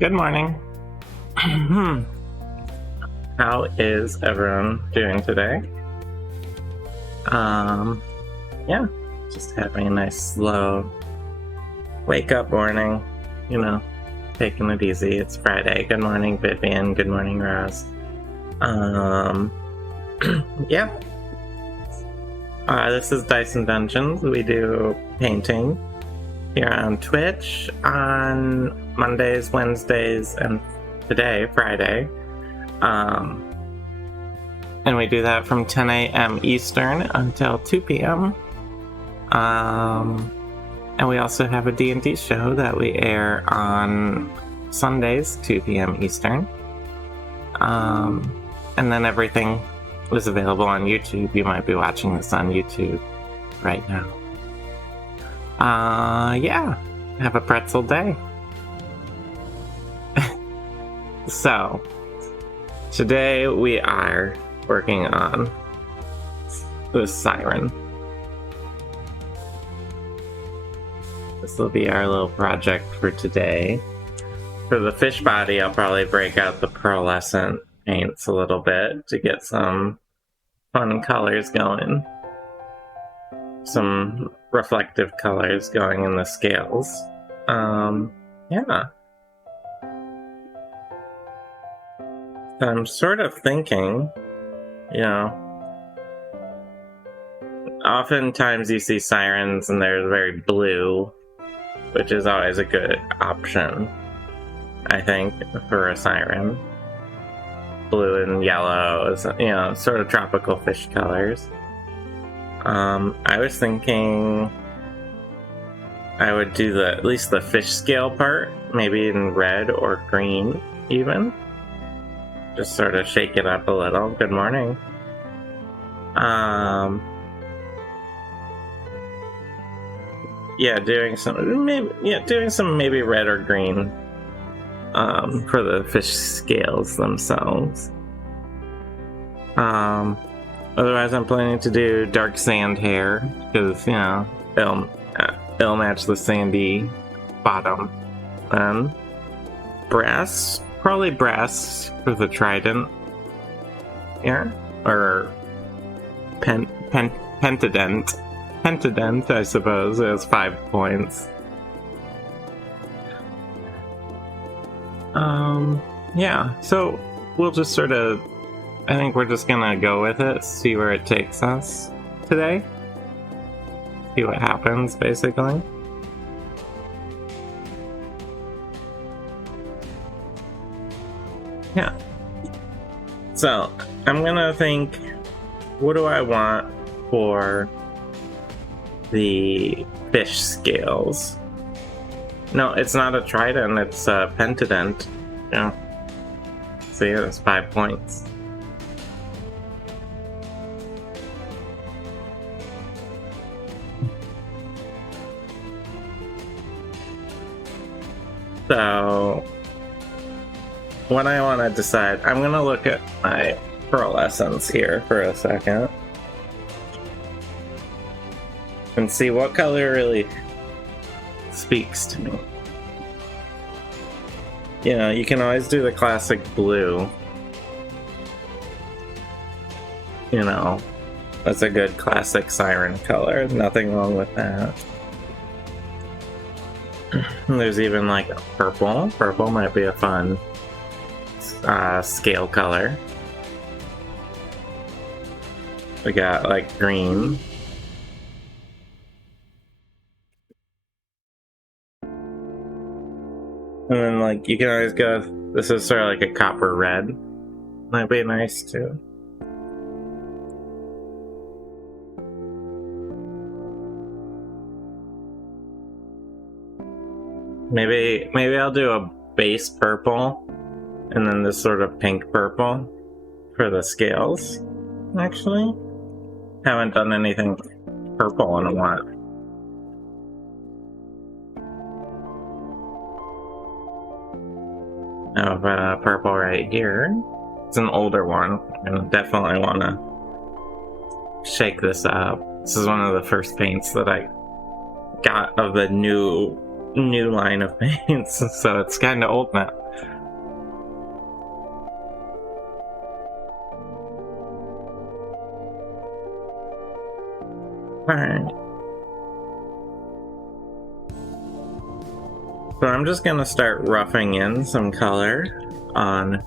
Good morning. How is everyone doing today? Yeah, just having a nice slow wake up morning, taking it easy. It's Friday. Good morning, Vivian. Good morning, Roz. Yeah. This is Dyson Dungeons. We do painting here on Twitch on Mondays, Wednesdays, and today, Friday. And we do that from 10 a.m. Eastern until 2 p.m. And we also have a D&D show that we air on Sundays, 2 p.m. Eastern. And then everything is available on YouTube. You might be watching this on YouTube right now. Yeah, have a pretzel day. So, today we are working on the Siren. This will be our little project for today. For the fish body, I'll probably break out the pearlescent paints a little bit to get some fun colors going. Some reflective colors going in the scales. Yeah. I'm sort of thinking, oftentimes you see sirens and they're very blue, which is always a good option, I think, for a siren. Blue and yellow, sort of tropical fish colors. I was thinking I would do at least the fish scale part, maybe in red or green even. Just sort of shake it up a little. Good morning. Yeah, doing some maybe red or green for the fish scales themselves. Otherwise, I'm planning to do dark sand hair because it'll match the sandy bottom. And brass, probably brass for the trident. Yeah, or pentadent. Pentadent, I suppose, has 5 points. Yeah, so we'll just sort of, I think we're just gonna go with it, see where it takes us today. See what happens, basically. Yeah. So, I'm gonna think, what do I want for the fish scales? No, it's not a trident, it's a pentadent. Yeah. See, it's 5 points. So, what I want to decide, I'm going to look at my pearlescence here for a second and see what color really speaks to me. You can always do the classic blue. That's a good classic siren color. Nothing wrong with that. There's even like purple. Purple might be a fun scale color. We got like green. And then you can always go, this is sort of like a copper red. Might be nice too. Maybe I'll do a base purple and then this sort of pink purple for the scales. Actually, haven't done anything purple in a while. I have purple right here. It's an older one. I definitely want to shake this up. This is one of the first paints that I got of the new line of paints, so it's kind of old now. Alright. So I'm just gonna start roughing in some color on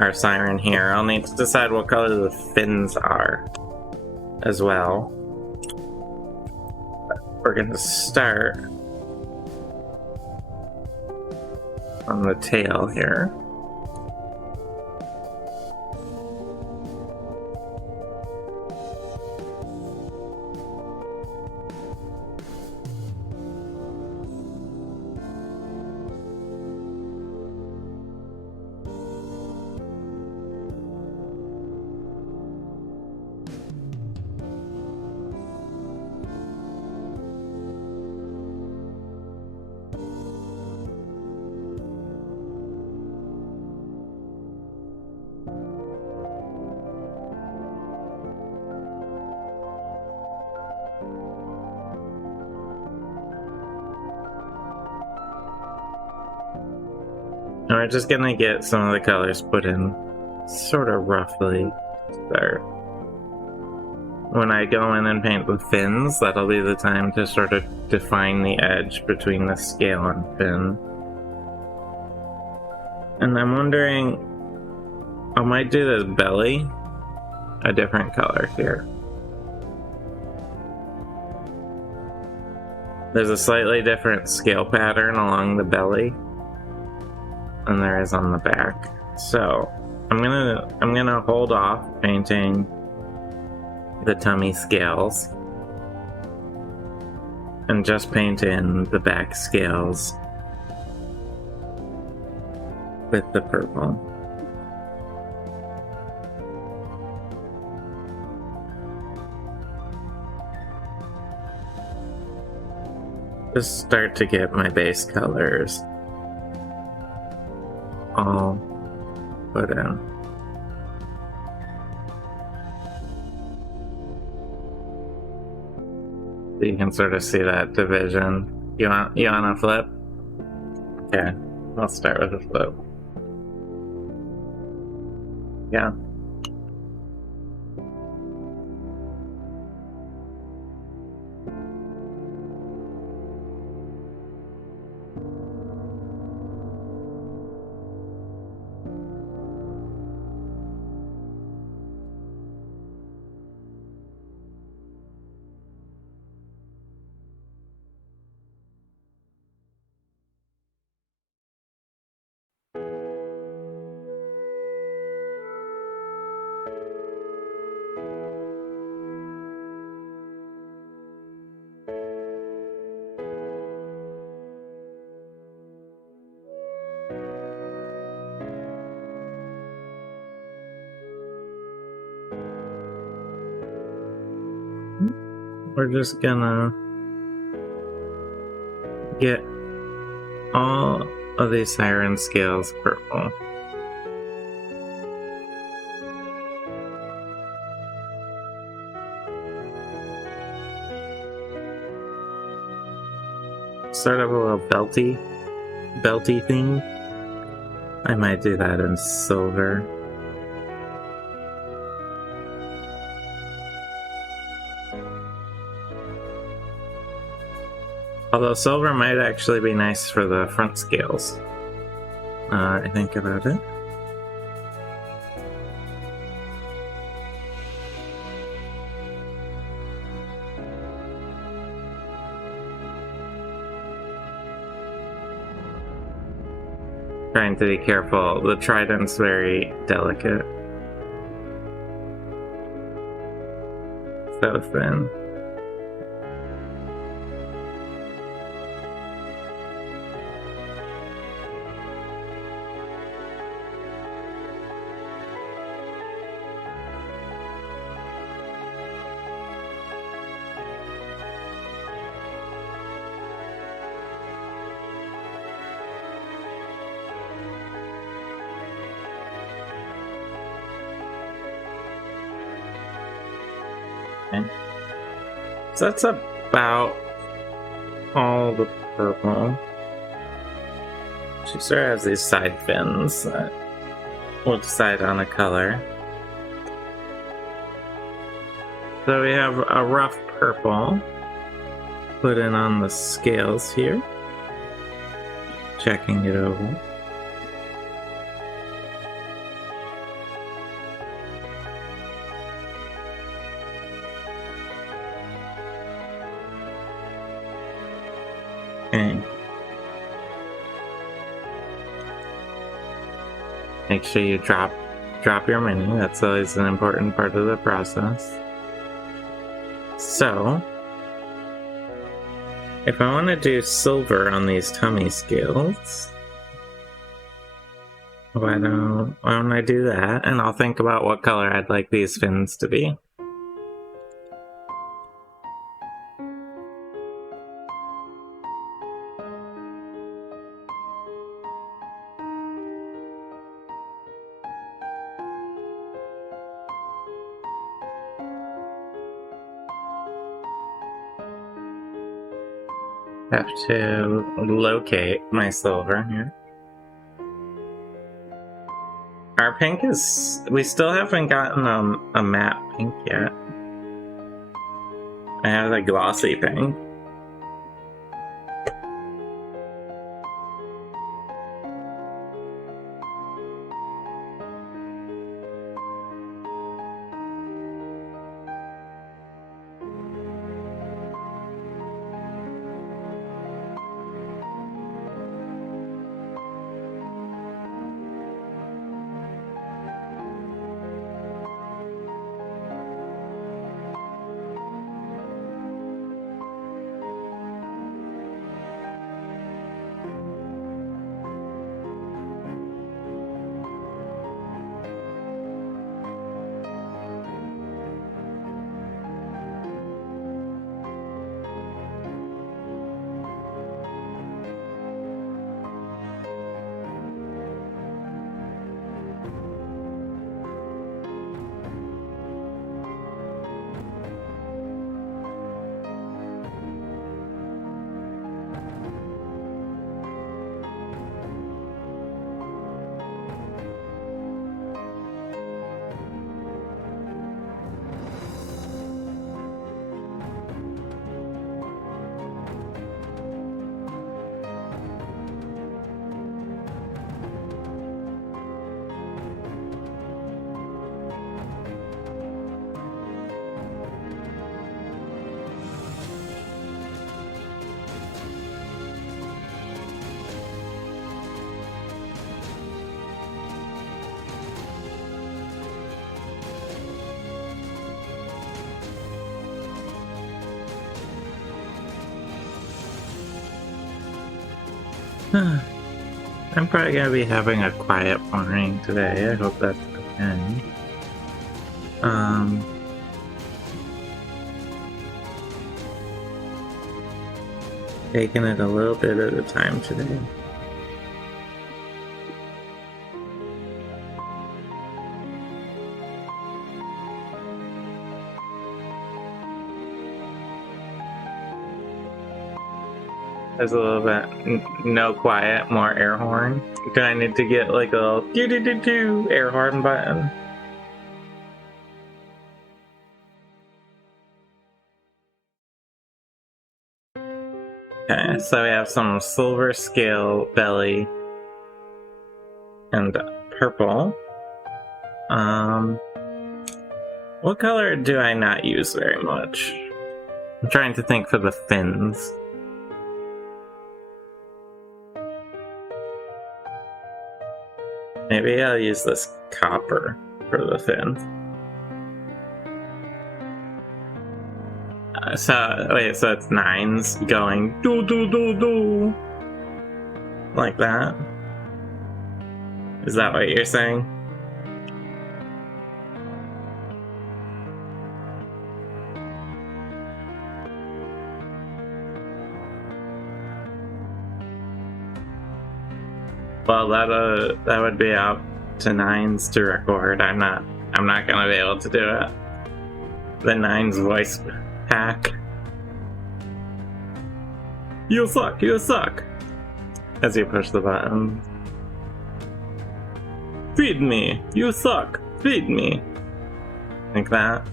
our siren here. I'll need to decide what color the fins are as well. But we're gonna start on the tail here. And we're just gonna get some of the colors put in sort of roughly to start. When I go in and paint the fins, that'll be the time to sort of define the edge between the scale and fin. And I'm wondering, I might do this belly a different color here. There's a slightly different scale pattern along the belly than there is on the back. So I'm gonna hold off painting the tummy scales and just paint in the back scales with the purple. Just start to get my base colors all put in. So you can sort of see that division. You want a flip? Okay, I'll start with a flip. Yeah. We're just gonna get all of these siren scales purple. Sort of a little belty thing. I might do that in silver. Although silver might actually be nice for the front scales. I think about it. Trying to be careful. The trident's very delicate. So thin. Okay. So that's about all the purple. She sort of has these side fins that we'll decide on a color. So we have a rough purple. Put in on the scales here. Checking it over. Okay. Make sure you drop your mini. That's always an important part of the process. So, if I want to do silver on these tummy scales, why don't I do that? And I'll think about what color I'd like these fins to be. Have to locate my silver here. Our pink is... we still haven't gotten a matte pink yet. I have a glossy pink. I'm probably gonna be having a quiet morning today. I hope that's okay. Taking it a little bit at a time today. There's a little bit no quiet, more air horn. Do I need to get like a little doo-doo-doo-doo air horn button? Okay, so we have some silver scale belly and purple. What color do I not use very much? I'm trying to think for the fins. Maybe I'll use this copper for the fin. So it's nines going do do do do like that. Is that what you're saying? Well, that would be up to nines to record. I'm not gonna be able to do it. The nines voice hack. You suck, as you push the button. Feed me, you suck, feed me. Like that.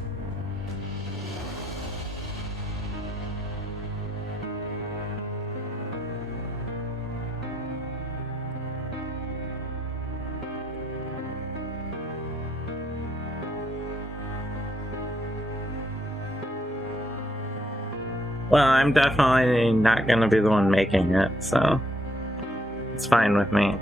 Well, I'm definitely not gonna be the one making it, so it's fine with me.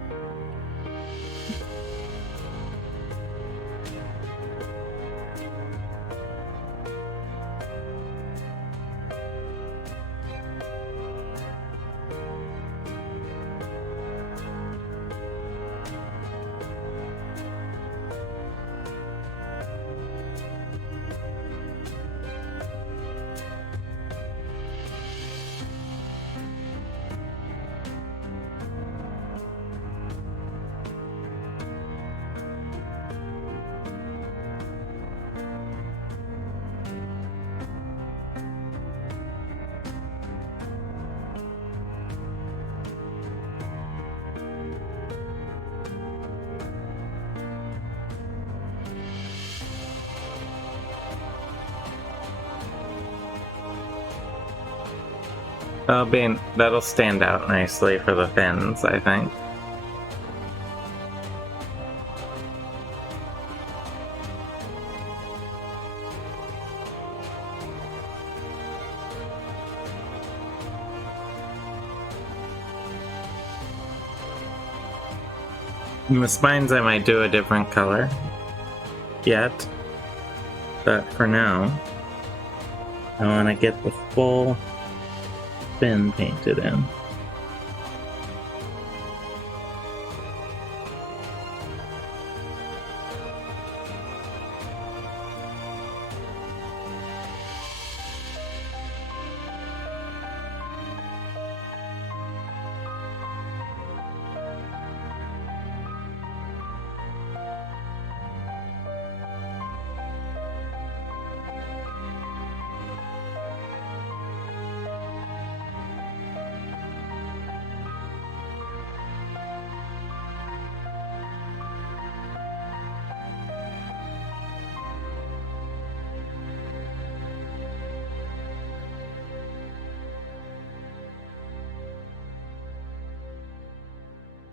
That'll stand out nicely for the fins, I think. In the spines, I might do a different color yet, but for now, I want to get the full fin painted in.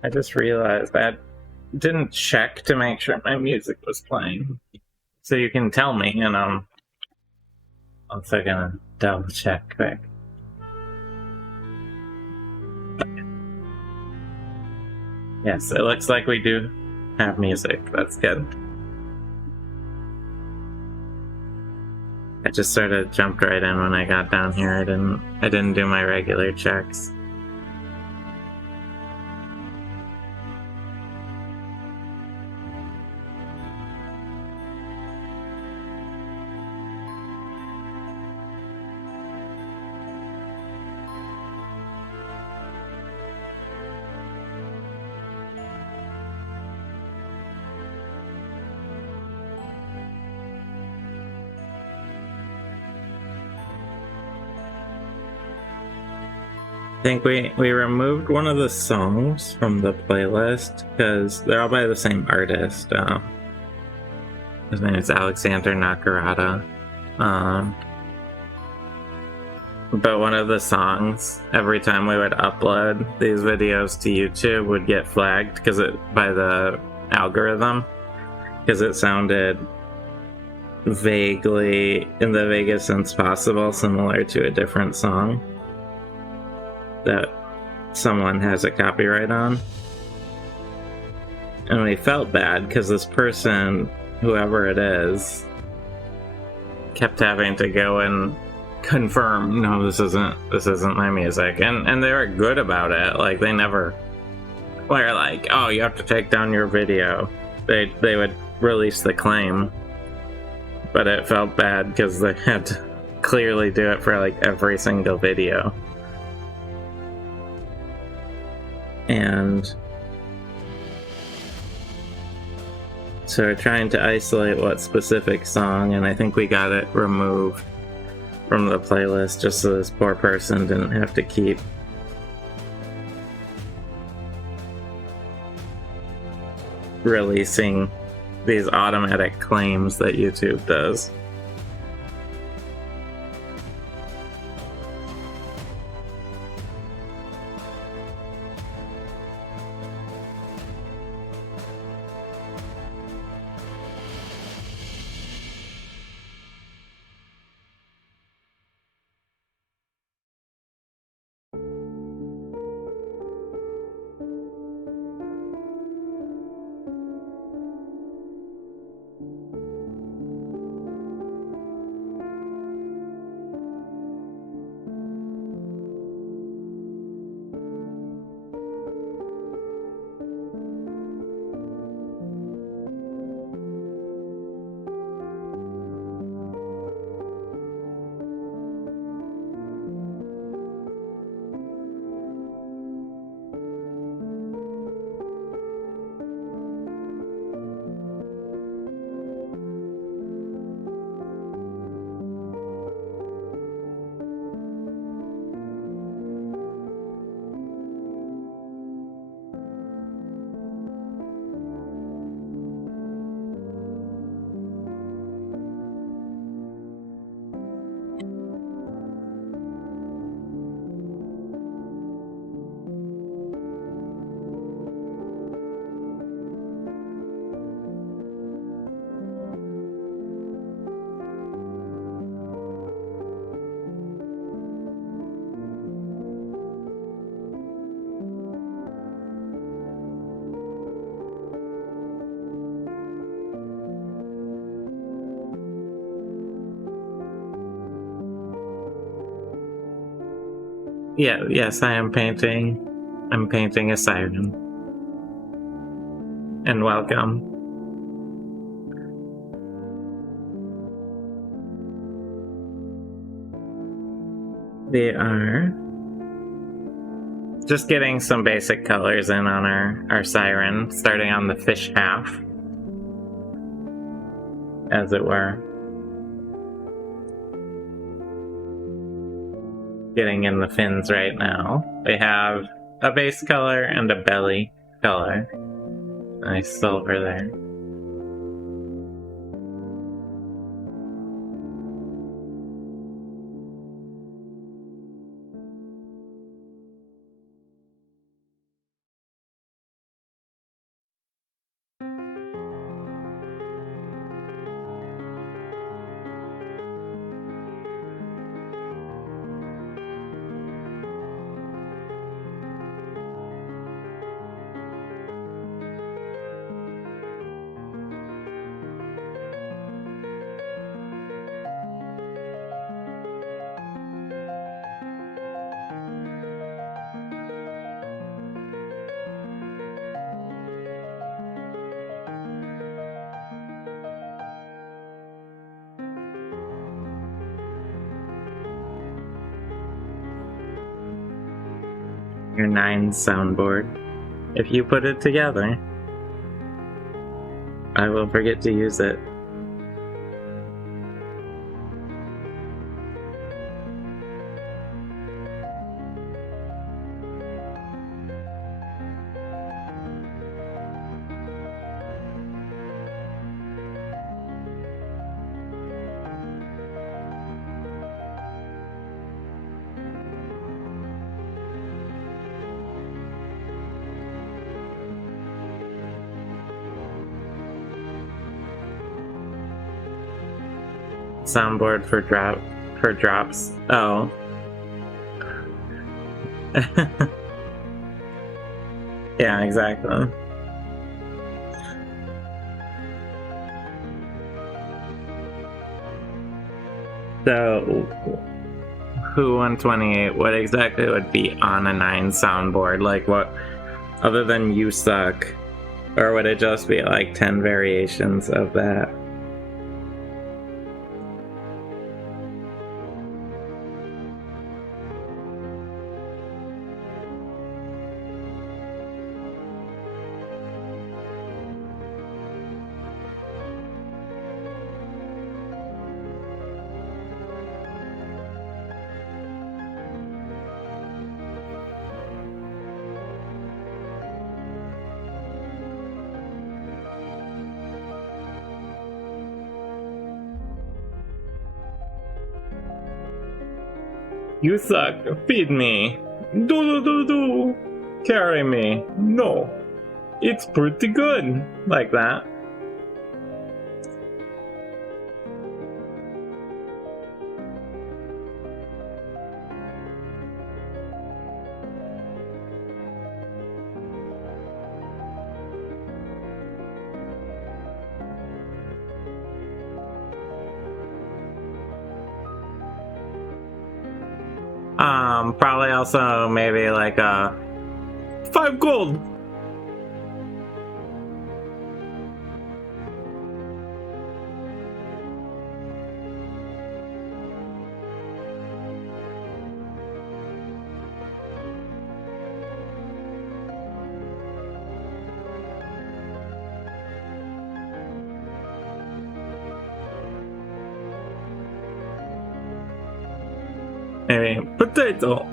I just realized that I didn't check to make sure my music was playing. So you can tell me, and I'm also gonna double check quick. Yes, it looks like we do have music. That's good. I just sort of jumped right in when I got down here. I didn't do my regular checks. I think we removed one of the songs from the playlist because they're all by the same artist. His name is Alexander Nakarada. But one of the songs, every time we would upload these videos to YouTube, would get flagged by the algorithm because it sounded vaguely, in the vaguest sense possible, similar to a different song that someone has a copyright on. And we felt bad because this person, whoever it is, kept having to go and confirm, no, this isn't my music. And they were good about it. Like, they never were like, oh, you have to take down your video. They would release the claim. But it felt bad because they had to clearly do it for like every single video. And so we're trying to isolate what specific song, and I think we got it removed from the playlist just so this poor person didn't have to keep releasing these automatic claims that YouTube does. Yes, I am painting. I'm painting a siren. And welcome. We are just getting some basic colors in on our siren, starting on the fish half, as it were. Getting in the fins right now. We have a base color and a belly color. Nice silver there. Your 9 soundboard. If you put it together, I will forget to use it. Soundboard for drops. Oh. Yeah, exactly. So, Who 128, what exactly would be on a 9 soundboard? Like, what, other than You Suck? Or would it just be like 10 variations of that? You suck, feed me. Do. Carry me. No. It's pretty good. Like that. Probably also maybe like 5 gold. Maybe potato.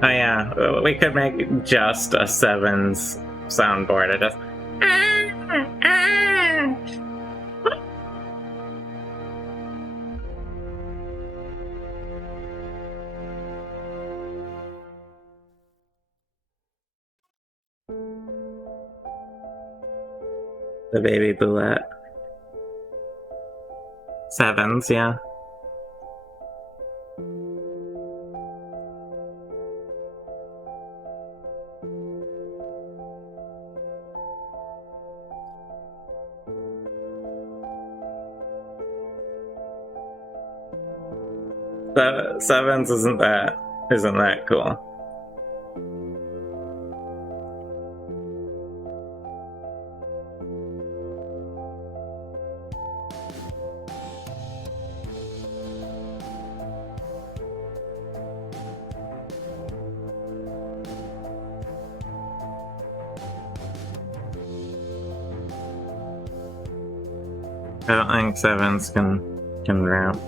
Oh yeah, we could make just a 7s soundboard. I just The baby bullet. 7s, yeah. The 7s isn't that cool. I don't think 7s can ramp.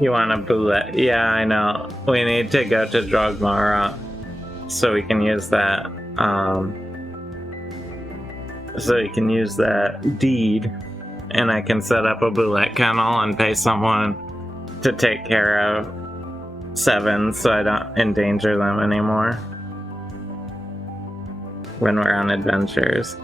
You want a bullet? Yeah, I know. We need to go to Drogmara so we can use that. So we can use that deed, and I can set up a bullet kennel and pay someone to take care of 7s so I don't endanger them anymore when we're on adventures.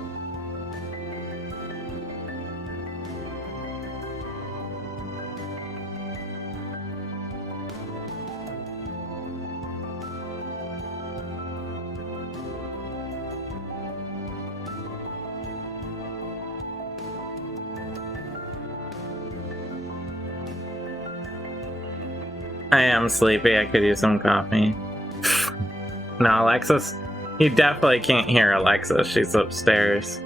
I am sleepy, I could use some coffee. No, Alexis, you definitely can't hear Alexis, she's upstairs.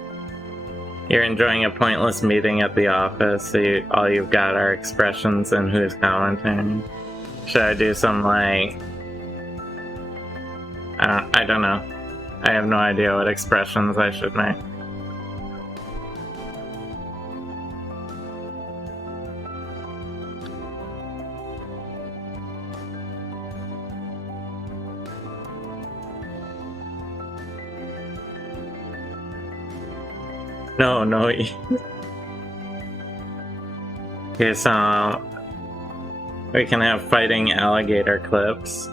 You're enjoying a pointless meeting at the office, so all you've got are expressions and who's commenting. Should I do some, like... I don't know. I have no idea what expressions I should make. No. Okay, so we can have fighting alligator clips.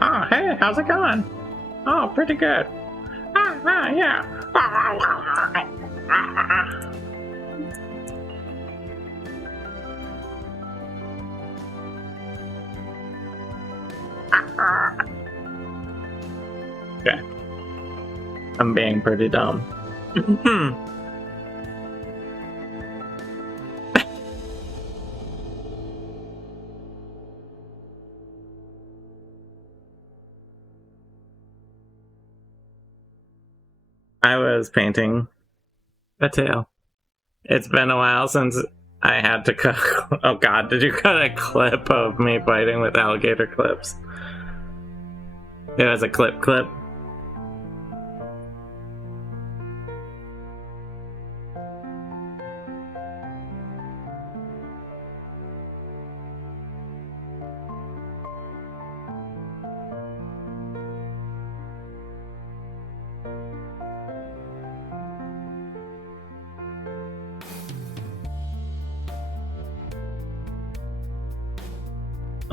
Oh, hey, how's it going? Oh, pretty good. Yeah. Okay. I'm being pretty dumb. I was painting a tail. It's been a while since I had to cut. Oh god, did you cut a clip of me fighting with alligator clips? It was a clip.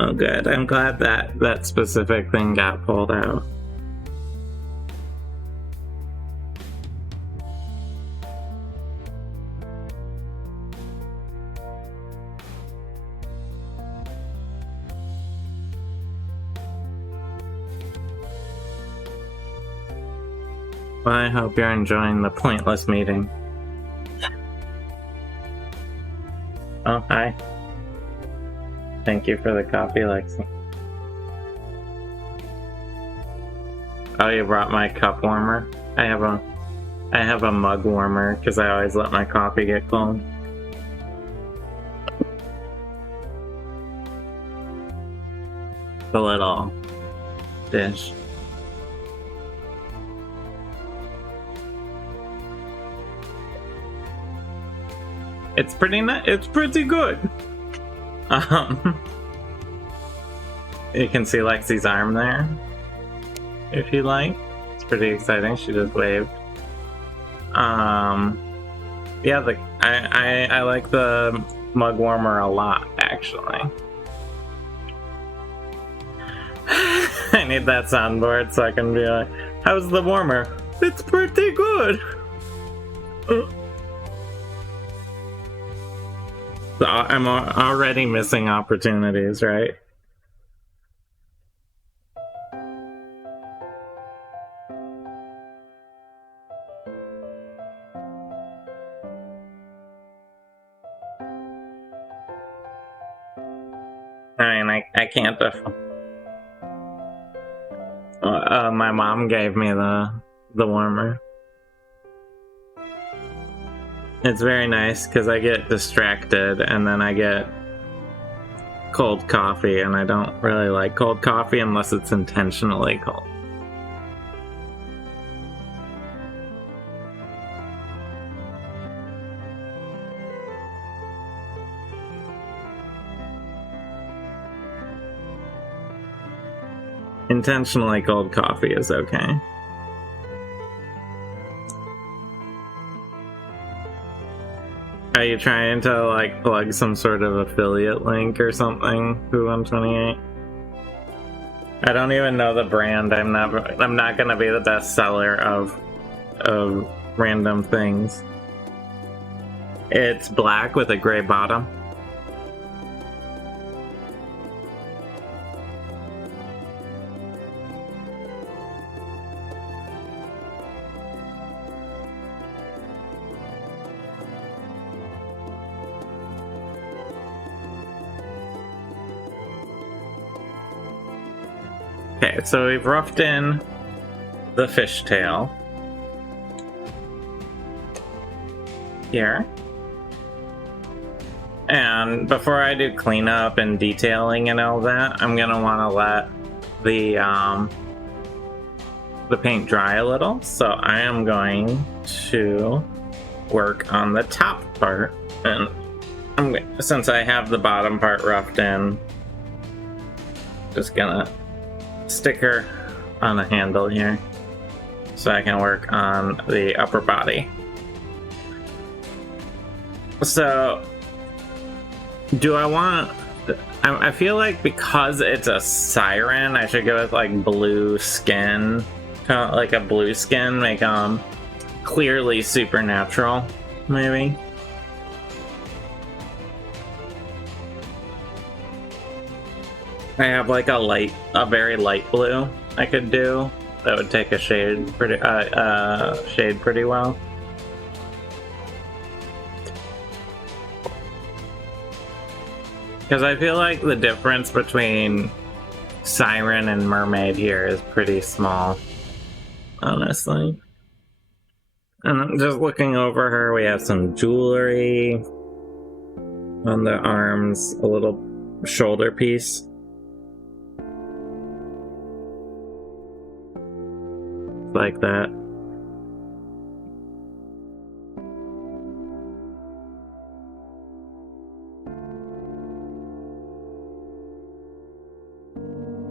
Oh good, I'm glad that specific thing got pulled out. Well, I hope you're enjoying the pointless meeting. Oh, hi. Thank you for the coffee, Lexi. Oh, you brought my cup warmer? I have a mug warmer because I always let my coffee get cold. The little dish. It's pretty nice. It's pretty good. You can see Lexi's arm there, if you like. It's pretty exciting. She just waved. Yeah, I like the mug warmer a lot, actually. I need that soundboard so I can be like, how's the warmer? It's pretty good. So I'm already missing opportunities, right? I mean, I can't. My mom gave me the warmer. It's very nice because I get distracted and then I get cold coffee, and I don't really like cold coffee unless it's intentionally cold. Intentionally cold coffee is okay. Are you trying to like plug some sort of affiliate link or something? Who128? I don't even know the brand. I'm not gonna be the best seller of random things. It's black with a gray bottom. Okay, so we've roughed in the fishtail here. And before I do cleanup and detailing and all that, I'm gonna want to let the paint dry a little. So I am going to work on the top part, and since I have the bottom part roughed in, just gonna stick her on a handle here so I can work on the upper body. So do I want... I feel like because it's a siren, I should go with like blue skin, kind of like a blue skin, make clearly supernatural, maybe. I have like a very light blue I could do that would take a shade pretty well. Because I feel like the difference between siren and mermaid here is pretty small, honestly. And just looking over her, we have some jewelry on the arms, a little shoulder piece. Like that.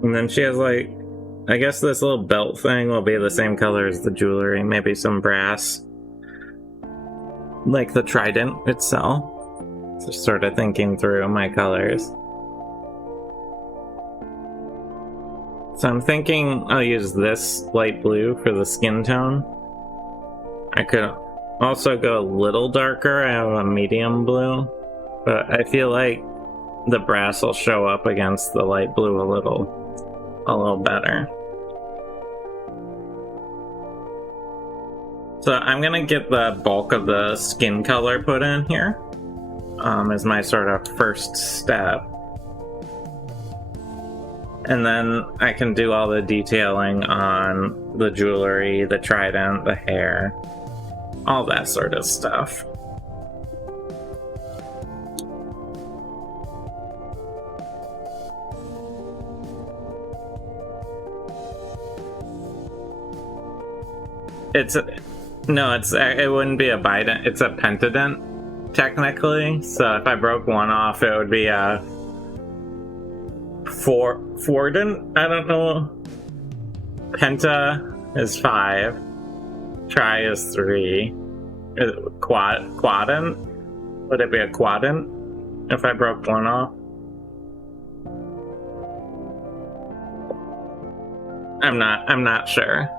And then she has like, I guess this little belt thing will be the same color as the jewelry, maybe some brass. Like the trident itself. Just sort of thinking through my colors. So I'm thinking I'll use this light blue for the skin tone. I could also go a little darker. I have a medium blue, but I feel like the brass will show up against the light blue a little better. So I'm gonna get the bulk of the skin color put in here as my sort of first step. And then I can do all the detailing on the jewelry, the trident, the hair, all that sort of stuff. It wouldn't be a bident, it's a pentadent, technically. So if I broke one off, it would be a fordent? I don't know. Penta is 5. Tri is 3. Quadrant? Would it be a quadrant if I broke one off? I'm not sure.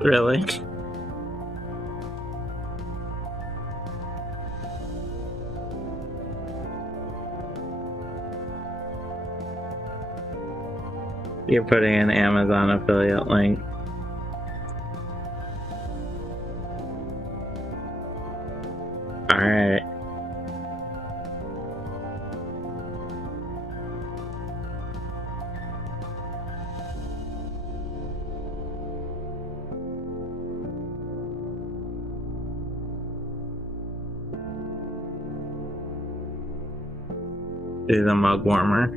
Really? You're putting an Amazon affiliate link. Alright. Do the mug warmer.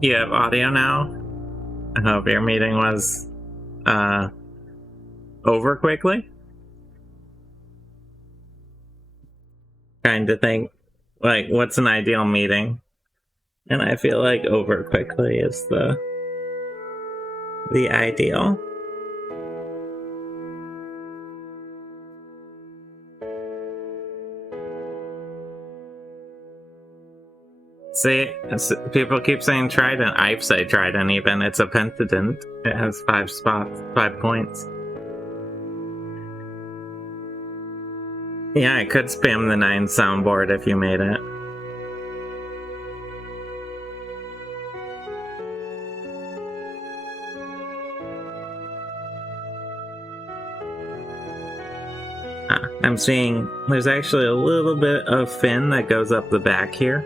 You have audio now? I hope your meeting was over quickly. Trying to think, like, what's an ideal meeting? And I feel like over quickly is the ideal. See, people keep saying trident. I say trident even. It's a pentadent. It has 5 spots, 5 points. Yeah, I could spam the 9 soundboard if you made it. I'm seeing there's actually a little bit of fin that goes up the back here.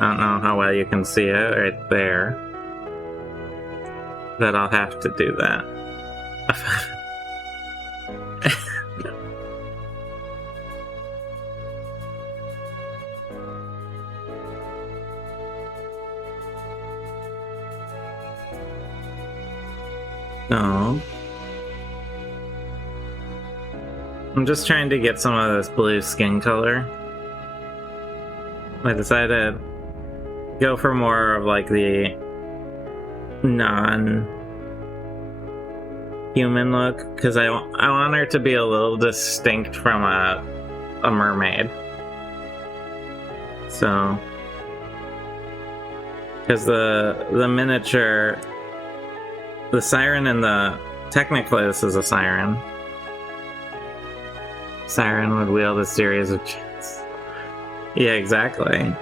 I don't know how well you can see it right there. But I'll have to do that. No. I'm just trying to get some of this blue skin color. I decided to go for more of like the non-human look because I want her to be a little distinct from a mermaid. So, because the miniature, the siren and technically this is a siren. Siren would wield a series of chants. Yeah, exactly.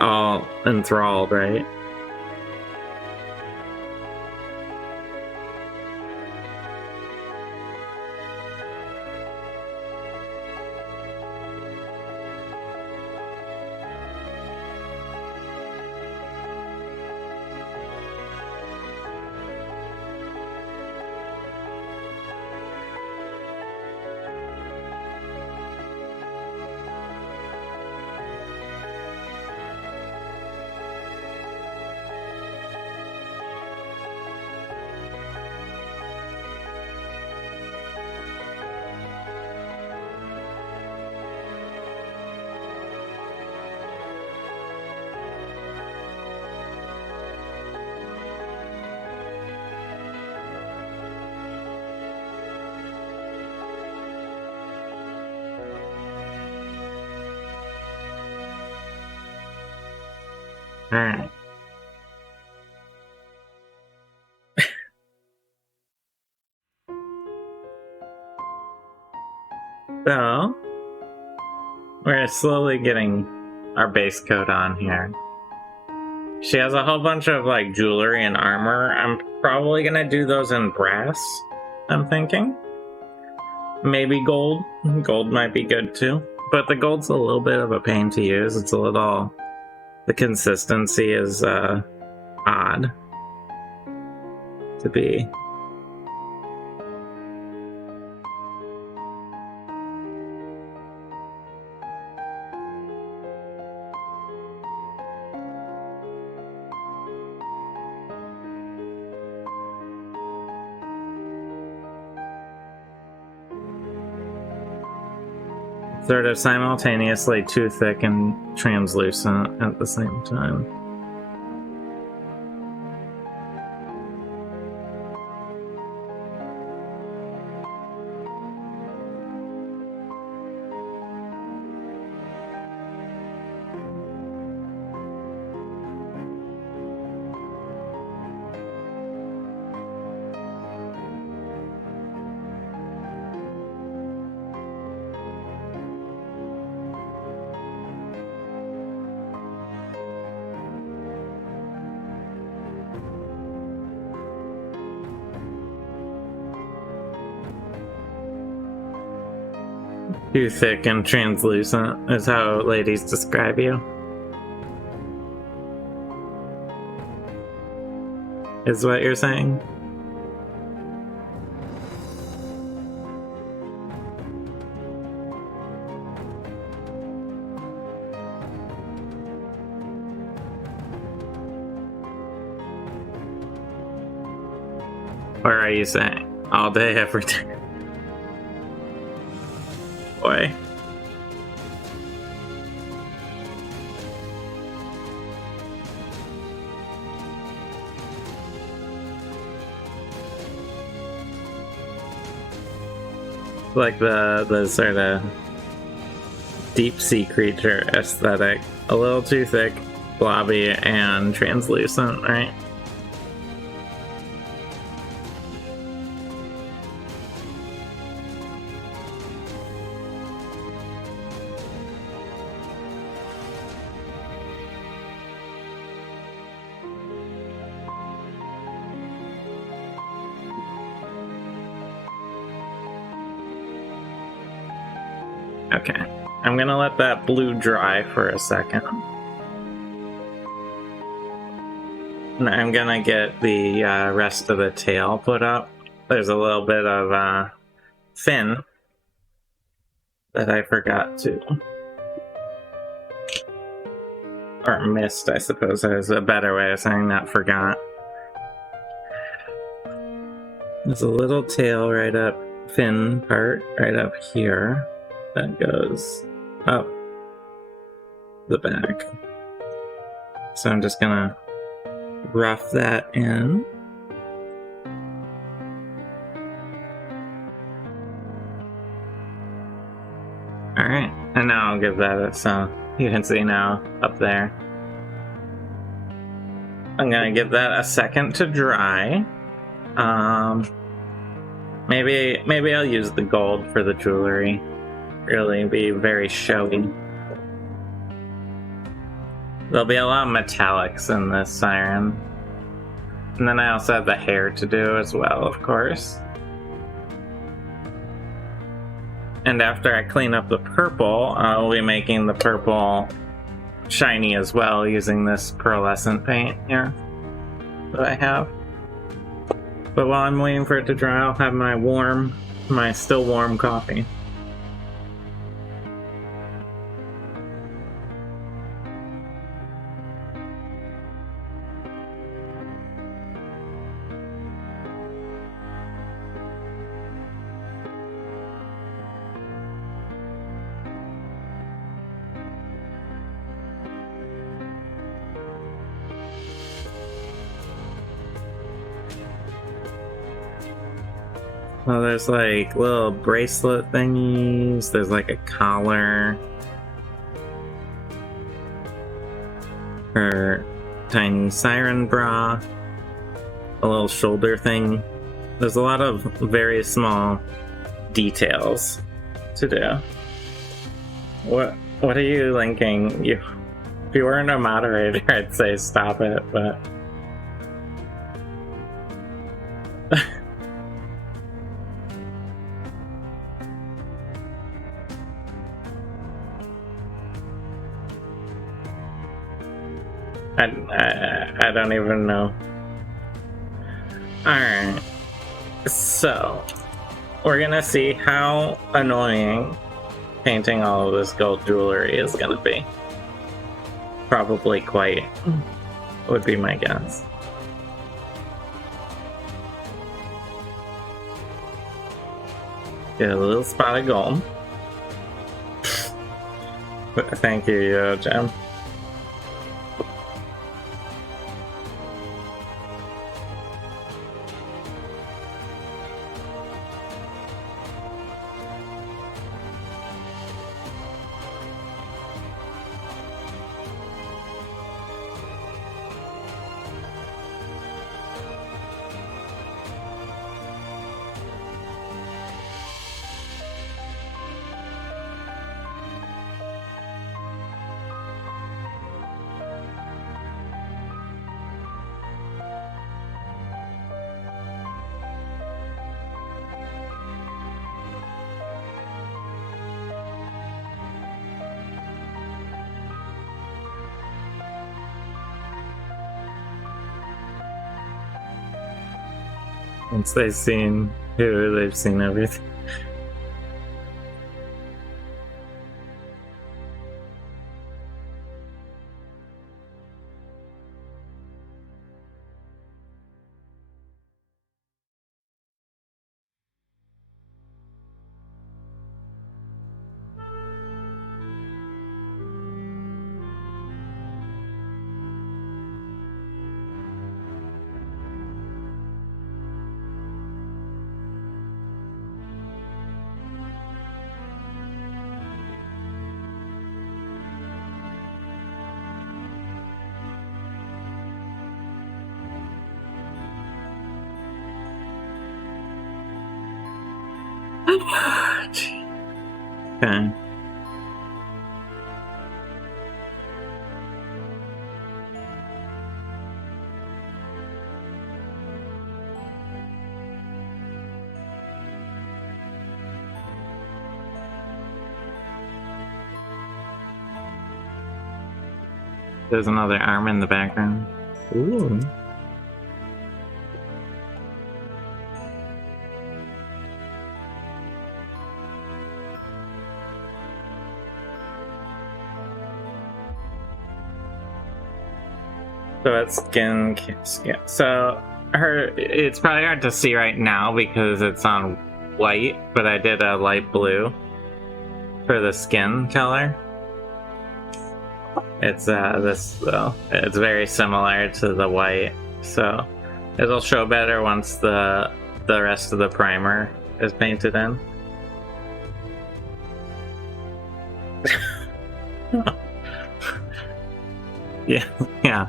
All enthralled, right? Alright. So, we're slowly getting our base coat on here. She has a whole bunch of like jewelry and armor. I'm probably gonna do those in brass, I'm thinking. Maybe gold. Gold might be good too. But the gold's a little bit of a pain to use. It's a little... The consistency is odd to be. Sort of simultaneously too thick and translucent at the same time. Too thick and translucent is how ladies describe you. Is what you're saying? Or are you saying all day, every day? Boy. Like the sort of deep sea creature aesthetic. A little too thick, blobby, and translucent, right? Okay, I'm gonna let that blue dry for a second. And I'm gonna get the rest of the tail put up. There's a little bit of fin that I forgot to. Or missed, I suppose is a better way of saying that, forgot. There's a little tail right up, fin part right up here. That goes up the back. So I'm just gonna rough that in. Alright, and now I'll give that so you can see now up there. I'm gonna give that a second to dry. Maybe I'll use the gold for the jewelry. Really be very showy. There'll be a lot of metallics in this siren. And then I also have the hair to do as well, of course. And after I clean up the purple, I'll be making the purple shiny as well using this pearlescent paint here that I have. But while I'm waiting for it to dry, I'll have my still warm coffee. Well, there's like little bracelet thingies, there's like a collar. tiny siren bra, a little shoulder thing. There's a lot of very small details to do. What are you linking? If you weren't a moderator, I'd say stop it, but I don't even know. Alright, so we're gonna see how annoying painting all of this gold jewelry is gonna be. Probably quite, would be my guess. Get a little spot of gold. Thank you, Yo Jim. Once they've seen who, they've seen everything. Okay. There's another arm in the background. Ooh. So it's skin. So it's probably hard to see right now because it's on white, but I did a light blue for the skin color. It's this though. It's very similar to the white, so it'll show better once the rest of the primer is painted in. Yeah.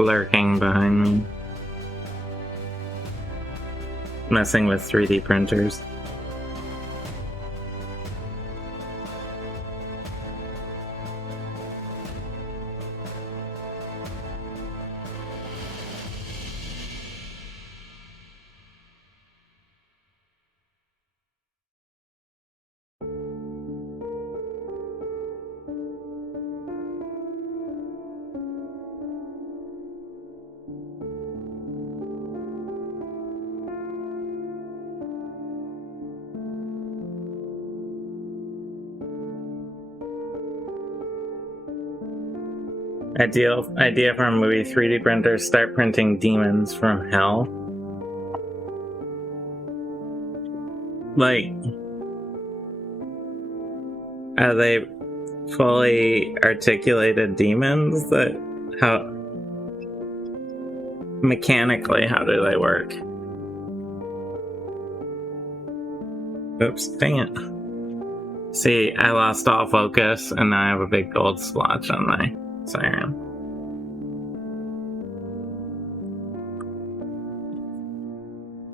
Lurking behind me. Messing with 3D printers. Idea for a movie: 3D printers start printing demons from hell. Like, are they fully articulated demons? How mechanically, how do they work? Oops, dang it. See, I lost all focus and now I have a big gold splotch on my siren.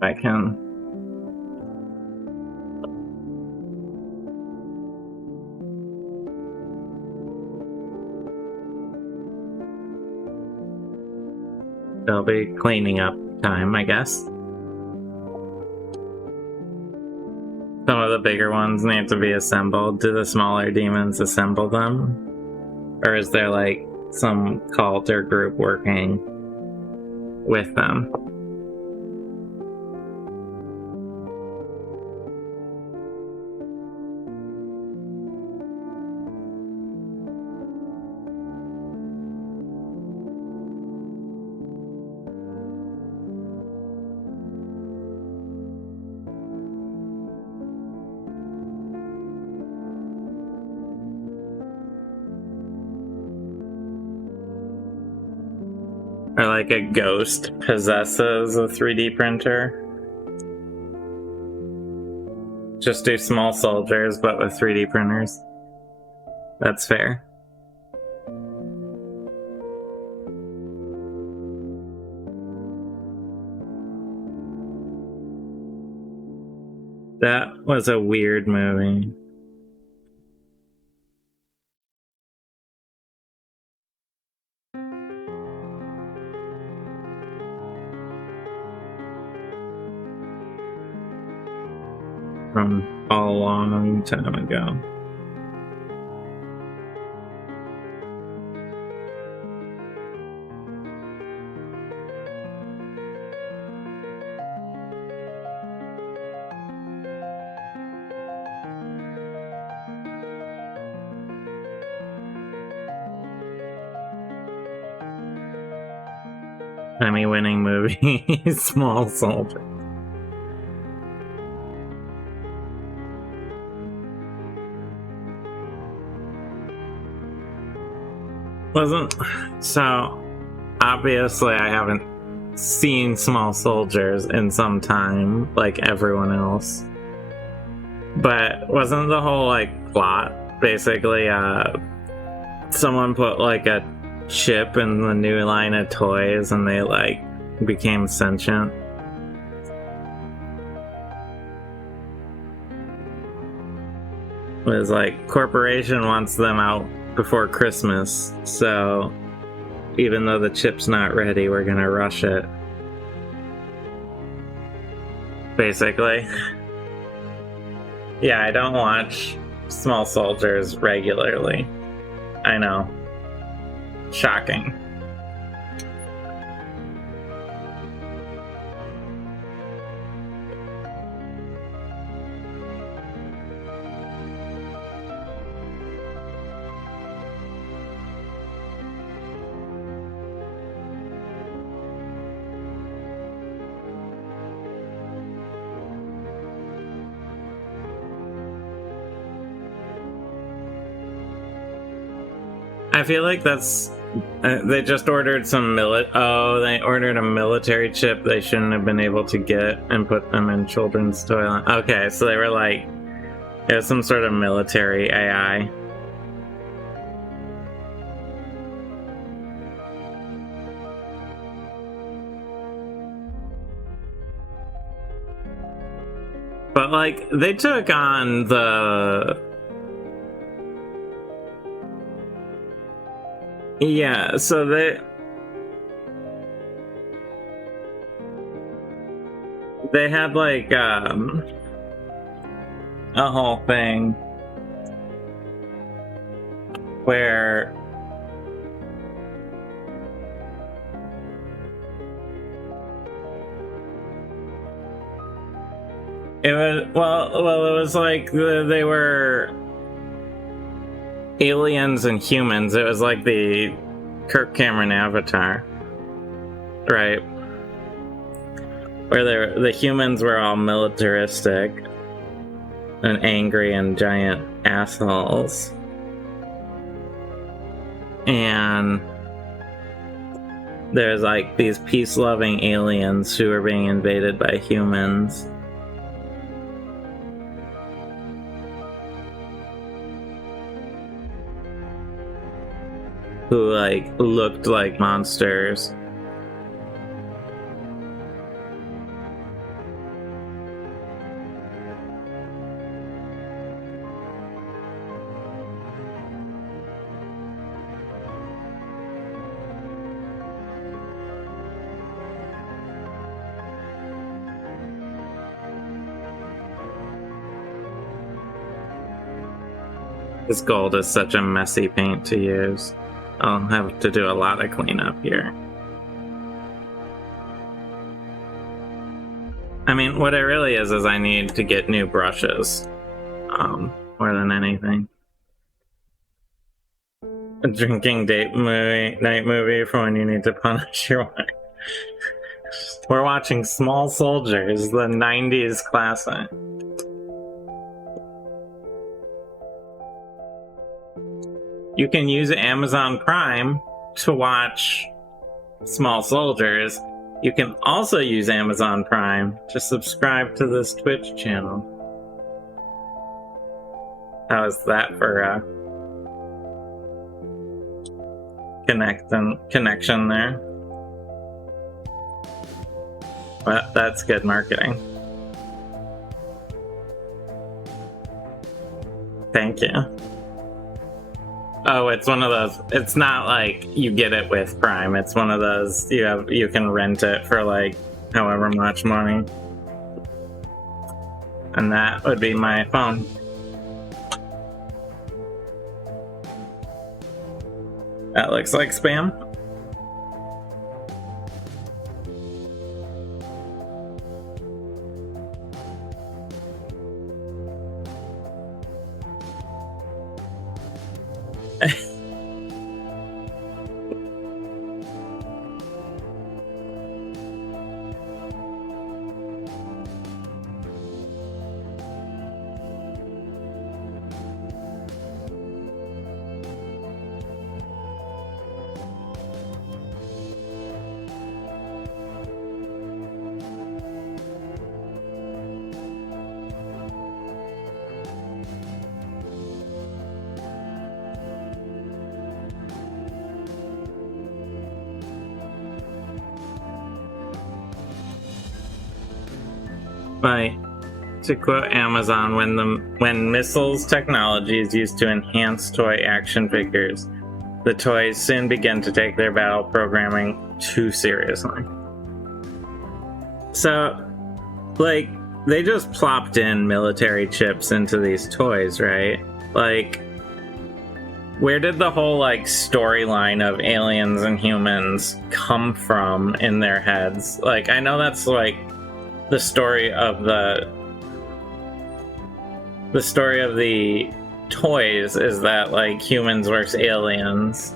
I can... There'll be cleaning up time, I guess. Some of the bigger ones need to be assembled. Do the smaller demons assemble them? Or is there like some cult or group working with them? Or like a ghost possesses a 3D printer. Just do small soldiers, but with 3D printers. That's fair. That was a weird movie. From a long time ago. Emmy-winning movie, Small Soldier. So obviously I haven't seen Small Soldiers in some time, like everyone else. But wasn't the whole like plot basically someone put like a chip in the new line of toys and they like became sentient? It was like corporation wants them out before Christmas, so even though the chip's not ready, we're gonna rush it. Basically. Yeah, I don't watch Small Soldiers regularly. I know. Shocking. I feel like that's... they just ordered some they ordered a military chip they shouldn't have been able to get and put them in children's toilet. Okay, so they were like... it was some sort of military AI. But like, they took on the... yeah, so they had like a whole thing where it was well it was like they were aliens and humans. It was like the Kirk Cameron Avatar, right? Where the humans were all militaristic and angry and giant assholes. And there's like these peace-loving aliens who are being invaded by humans. Who like looked like monsters. This gold is such a messy paint to use. I'll have to do a lot of cleanup here. I mean, what it really is I need to get new brushes. More than anything. A drinking night movie for when you need to punish your wife. We're watching Small Soldiers, the 90s classic. You can use Amazon Prime to watch Small Soldiers. You can also use Amazon Prime to subscribe to this Twitch channel. How is that for connection there? Well, that's good marketing. Thank you. Oh, it's one of those. It's not like you get it with Prime. It's one of those you can rent it for like however much money. And that would be my phone. That looks like spam. Right. To quote Amazon, when missiles technology is used to enhance toy action figures, the toys soon begin to take their battle programming too seriously. So, like, they just plopped in military chips into these toys, right? Like, where did the whole, like, storyline of aliens and humans come from in their heads? Like, I know that's, like, the story of the toys is that like humans versus aliens,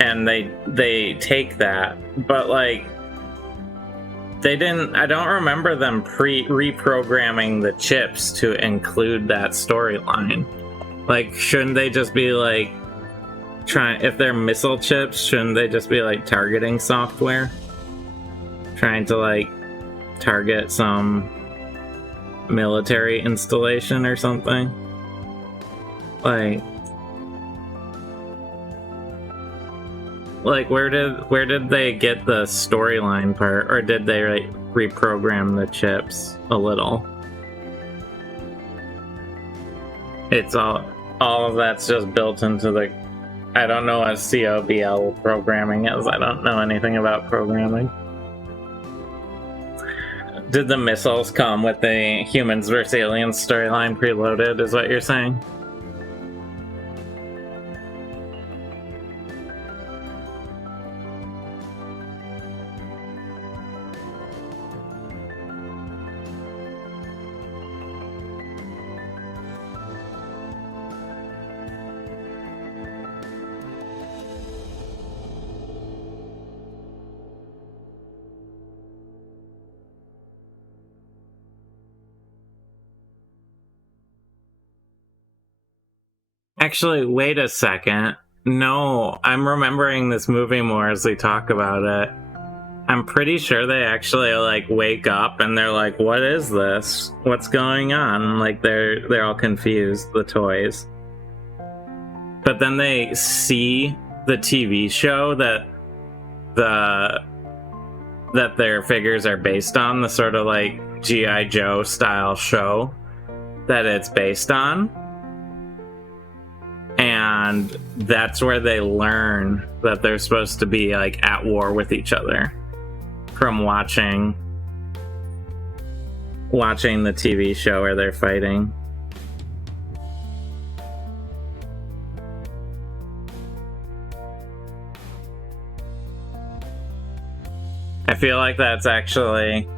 and they take that, but like I don't remember them reprogramming the chips to include that storyline. Like, shouldn't they just be like if they're missile chips, shouldn't they just be like targeting software, trying to like target some military installation or something? Like where did they get the storyline part, or did they like reprogram the chips a little? It's all of that's just built into the. I don't know what COBL programming is. I don't know anything about programming. Did the missiles come with the humans versus aliens storyline preloaded, is what you're saying? Actually, wait a second. No, I'm remembering this movie more as they talk about it. I'm pretty sure they actually like wake up and they're like, "What is this? What's going on?" Like they're all confused, the toys. But then they see the TV show that their figures are based on, the sort of like G.I. Joe style show that it's based on. And that's where they learn that they're supposed to be like at war with each other from watching the TV show where they're fighting. I feel like that's actually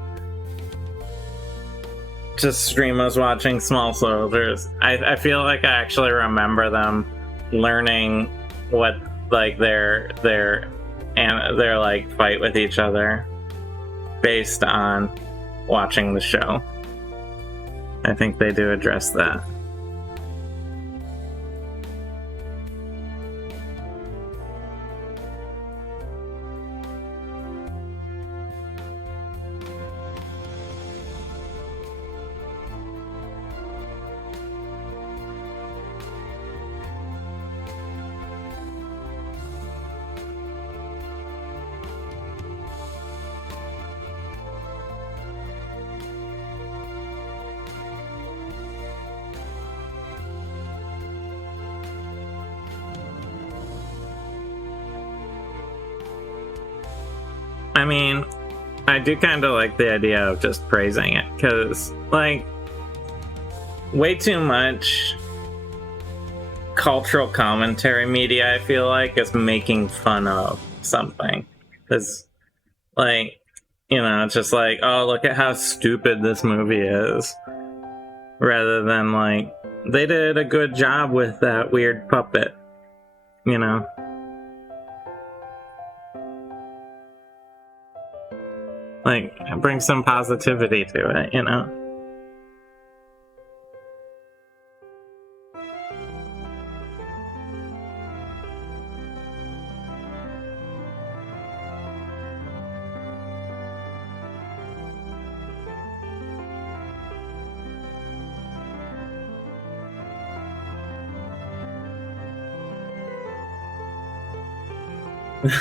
just Stream was watching Small Soldiers. I feel like I actually remember them learning what like their like fight with each other based on watching the show. I think they do address that. I mean, I do kind of like the idea of just praising it, because, like, way too much cultural commentary media, I feel like, is making fun of something. Because, like, you know, it's just like, oh, look at how stupid this movie is. Rather than, like, they did a good job with that weird puppet, you know? Like, bring some positivity to it, you know?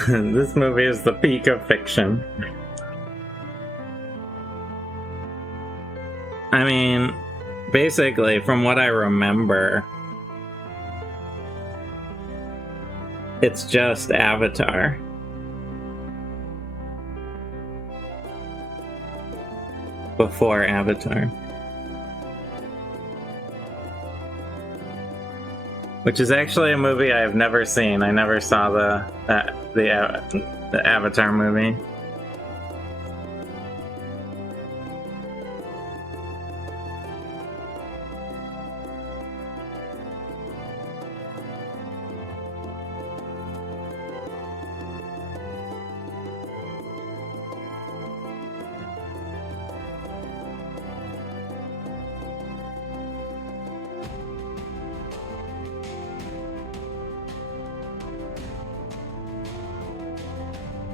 This movie is the peak of fiction. I mean, basically, from what I remember, it's just Avatar. Before Avatar. Which is actually a movie I've never seen. I never saw the Avatar movie.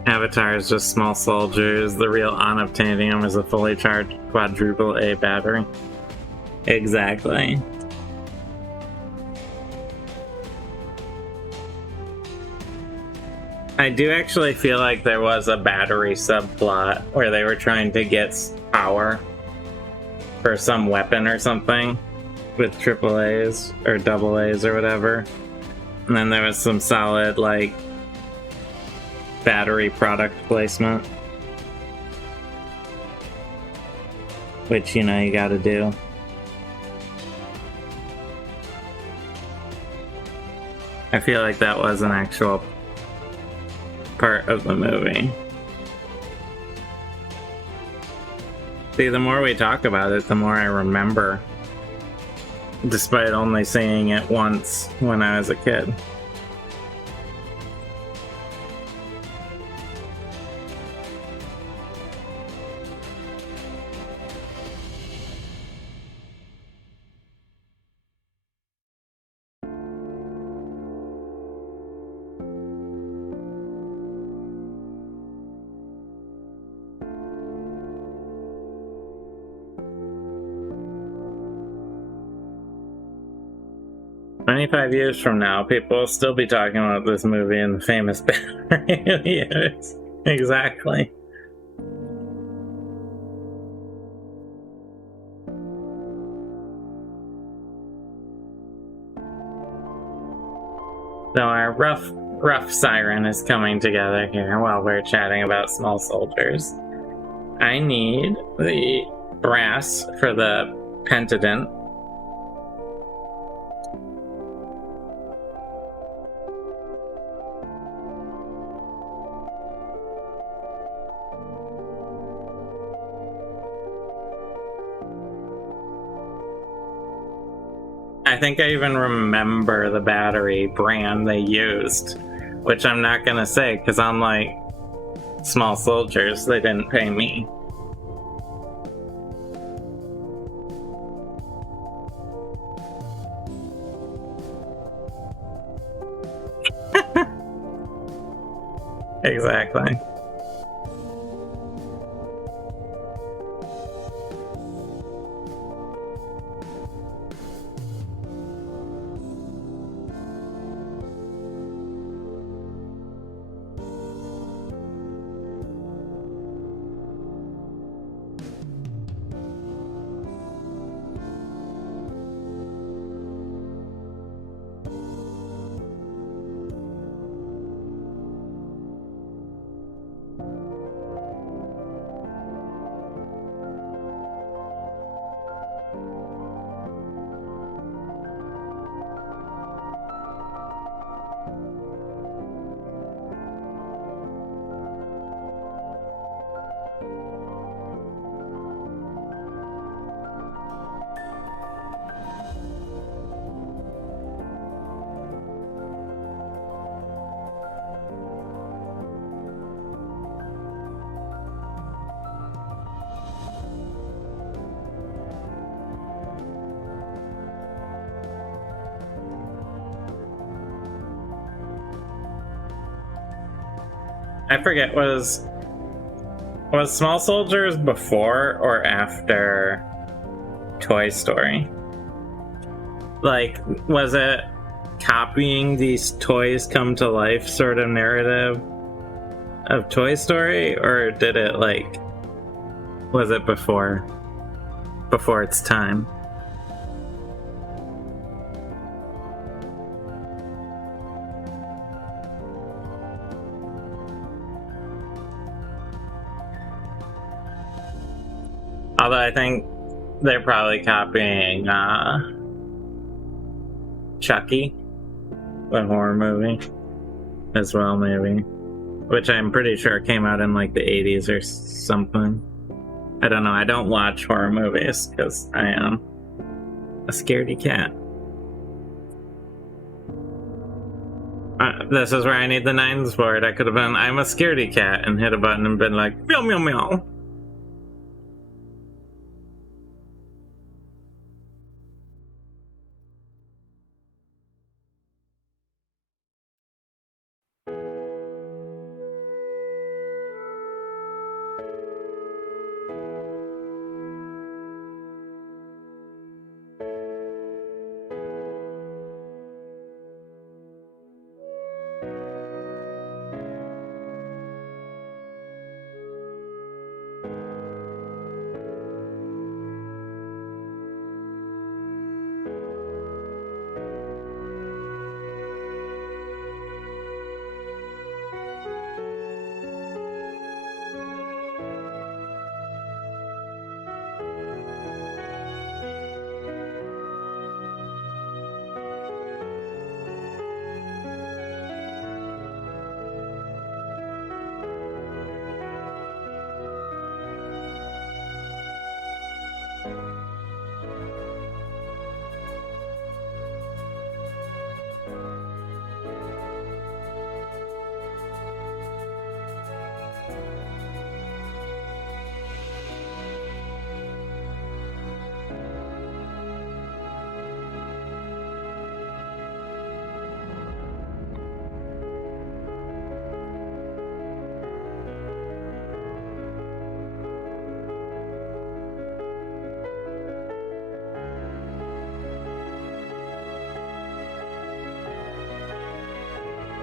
Avatar is just Small Soldiers. The real unobtainium is a fully charged quadruple A battery. Exactly. I do actually feel like there was a battery subplot where they were trying to get power for some weapon or something with triple A's or double A's or whatever. And then there was some solid, like, battery product placement, which, you know, you gotta do. I feel like that was an actual part of the movie. See, the more we talk about it, the more I remember, despite only seeing it once when I was a kid. 25 years from now, people will still be talking about this movie and the famous battery. Yes, exactly. So our rough siren is coming together here while we're chatting about small soldiers. I need the brass for the pentadent. I think I even remember the battery brand they used, which I'm not gonna say because unlike small soldiers, they didn't pay me. Exactly. I forget, was Small Soldiers before or after Toy Story? Like, was it copying these toys come to life sort of narrative of Toy Story, or did it was it before its time? Although I think they're probably copying Chucky, the horror movie, as well, maybe. Which I'm pretty sure came out in like the 80s or something. I don't know, I don't watch horror movies because I am a scaredy cat. This is where I need the nines board. I could have been, I'm a scaredy cat, and hit a button and been like, meow meow meow.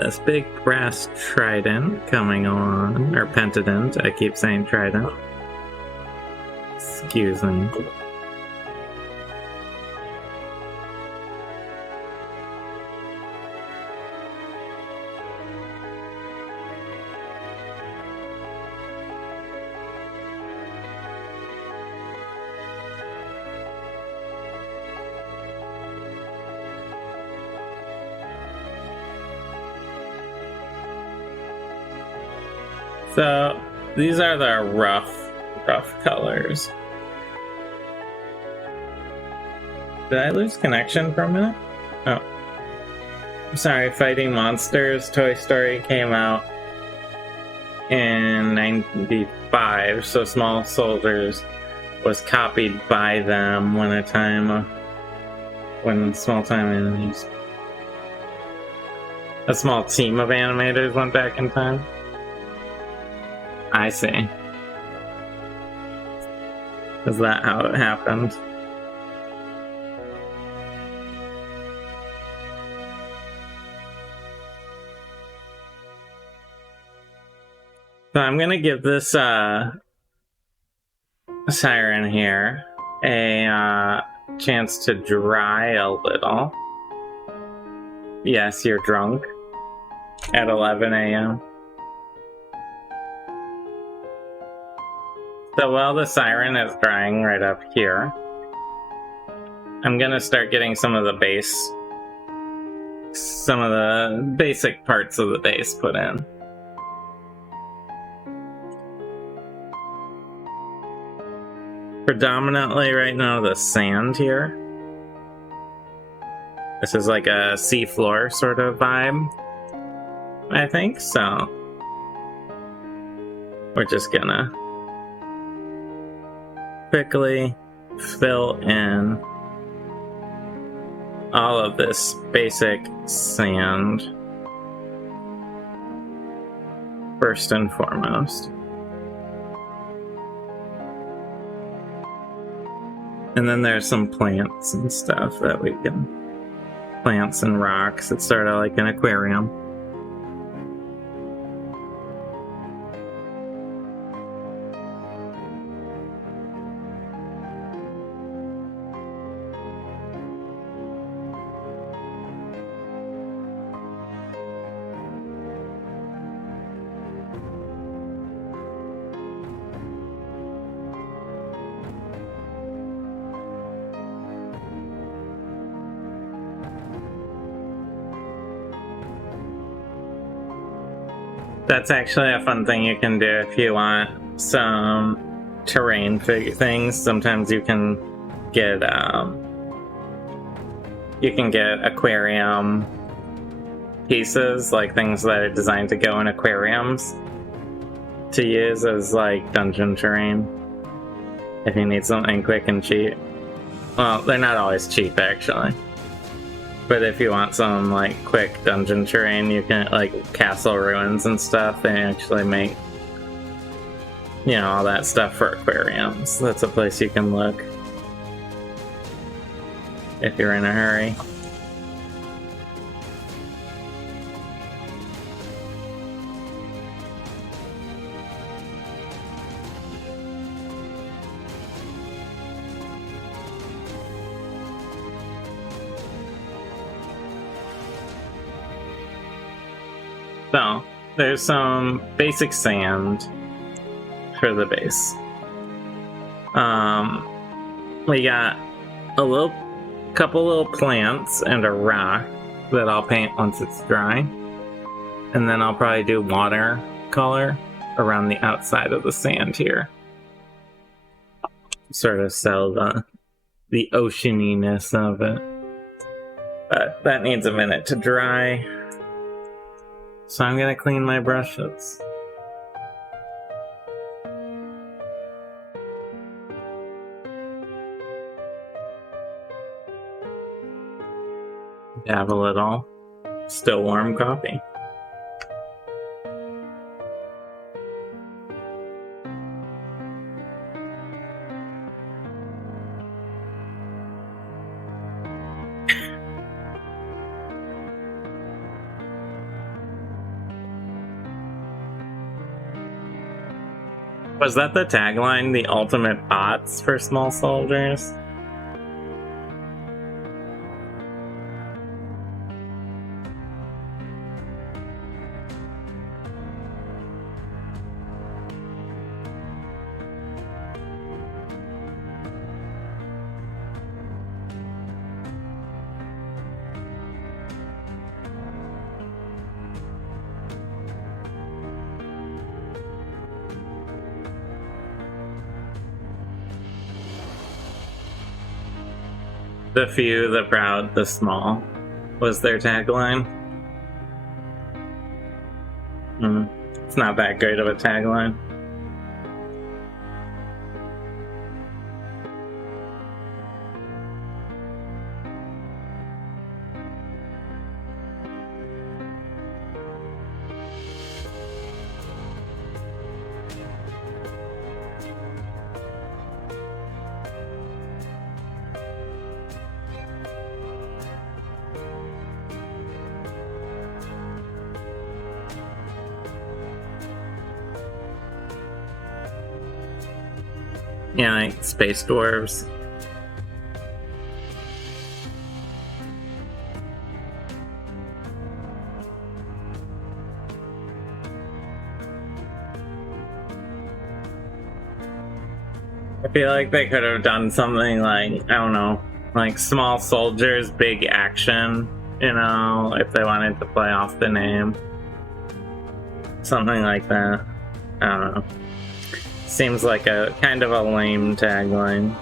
this big brass trident coming on, or pentadent, I keep saying trident. Excuse me. So these are the rough colors. Did I lose connection for a minute? Oh. Sorry, Fighting Monsters Toy Story came out in 95, so Small Soldiers was copied by them when Small Time Enemies. A small team of animators went back in time. I see. Is that how it happened? So I'm gonna give this Siren here a chance to dry a little. Yes, you're drunk at 11 a.m. So while the Siren is drying right up here, I'm gonna start getting some of the basic parts of the base put in. Predominantly right now the sand here. This is like a seafloor sort of vibe, I think, so we're just gonna quickly fill in all of this basic sand first and foremost. And then there's some plants and stuff that we can... Plants and rocks. It's sort of like an aquarium. That's actually a fun thing you can do if you want some terrain things. Sometimes you can get aquarium pieces, like things that are designed to go in aquariums, to use as like dungeon terrain if you need something quick and cheap. Well, they're not always cheap actually. But if you want some like quick dungeon terrain, you can, like castle ruins and stuff, they actually make, you know, all that stuff for aquariums. That's a place you can look if you're in a hurry. So, there's some basic sand for the base. We got a couple little plants and a rock that I'll paint once it's dry. And then I'll probably do watercolor around the outside of the sand here. Sort of sell the oceaniness of it. But that needs a minute to dry. So I'm gonna clean my brushes. Have a little still warm coffee. Was that the tagline? The ultimate bots for small soldiers? The few, the proud, the small was their tagline. It's not that great of a tagline. Yeah, like space dwarves. I feel like they could have done something like, I don't know, like small soldiers, big action, you know, if they wanted to play off the name. Something like that. I don't know. Seems like a kind of a lame tagline.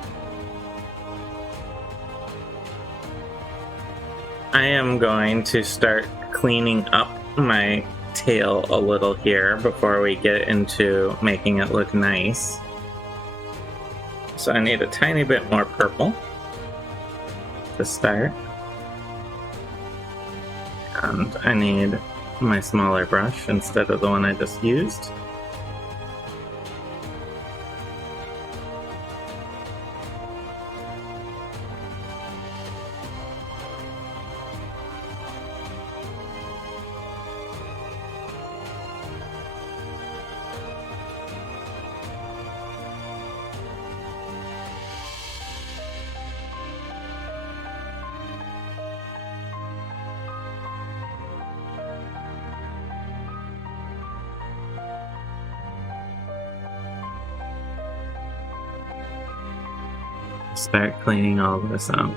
I am going to start cleaning up my tail a little here before we get into making it look nice. So I need a tiny bit more purple to start. And I need my smaller brush instead of the one I just used. Start cleaning all this up.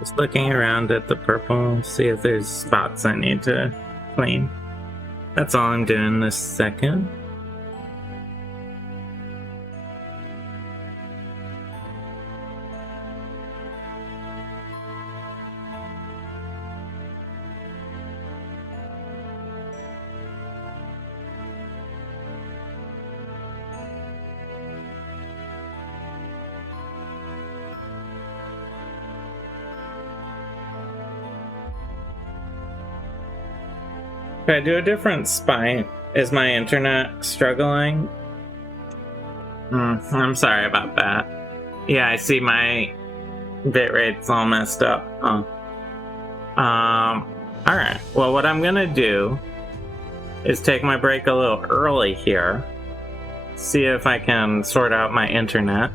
Just looking around at the purple, see if there's spots I need to clean. That's all I'm doing this second. Could I do a different spine? Is my internet struggling? I'm sorry about that. Yeah, I see my bitrate's all messed up. Alright. Well, what I'm gonna do is take my break a little early here. See if I can sort out my internet.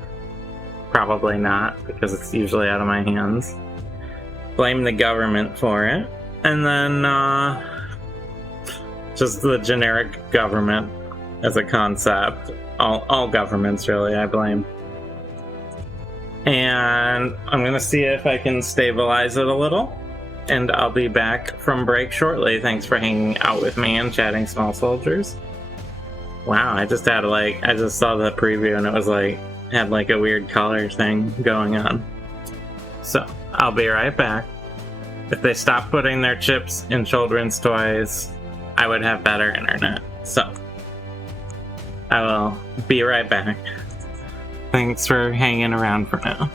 Probably not, because it's usually out of my hands. Blame the government for it. And then, just the generic government. as a concept. All governments, really, I blame. And I'm going to see if I can stabilize it a little. And I'll be back from break shortly. Thanks for hanging out with me and chatting small soldiers. Wow, I just saw the preview and it was like, had like a weird color thing going on. So, I'll be right back. If they stop putting their chips in children's toys, I would have better internet. So, I will be right back. Thanks for hanging around for now.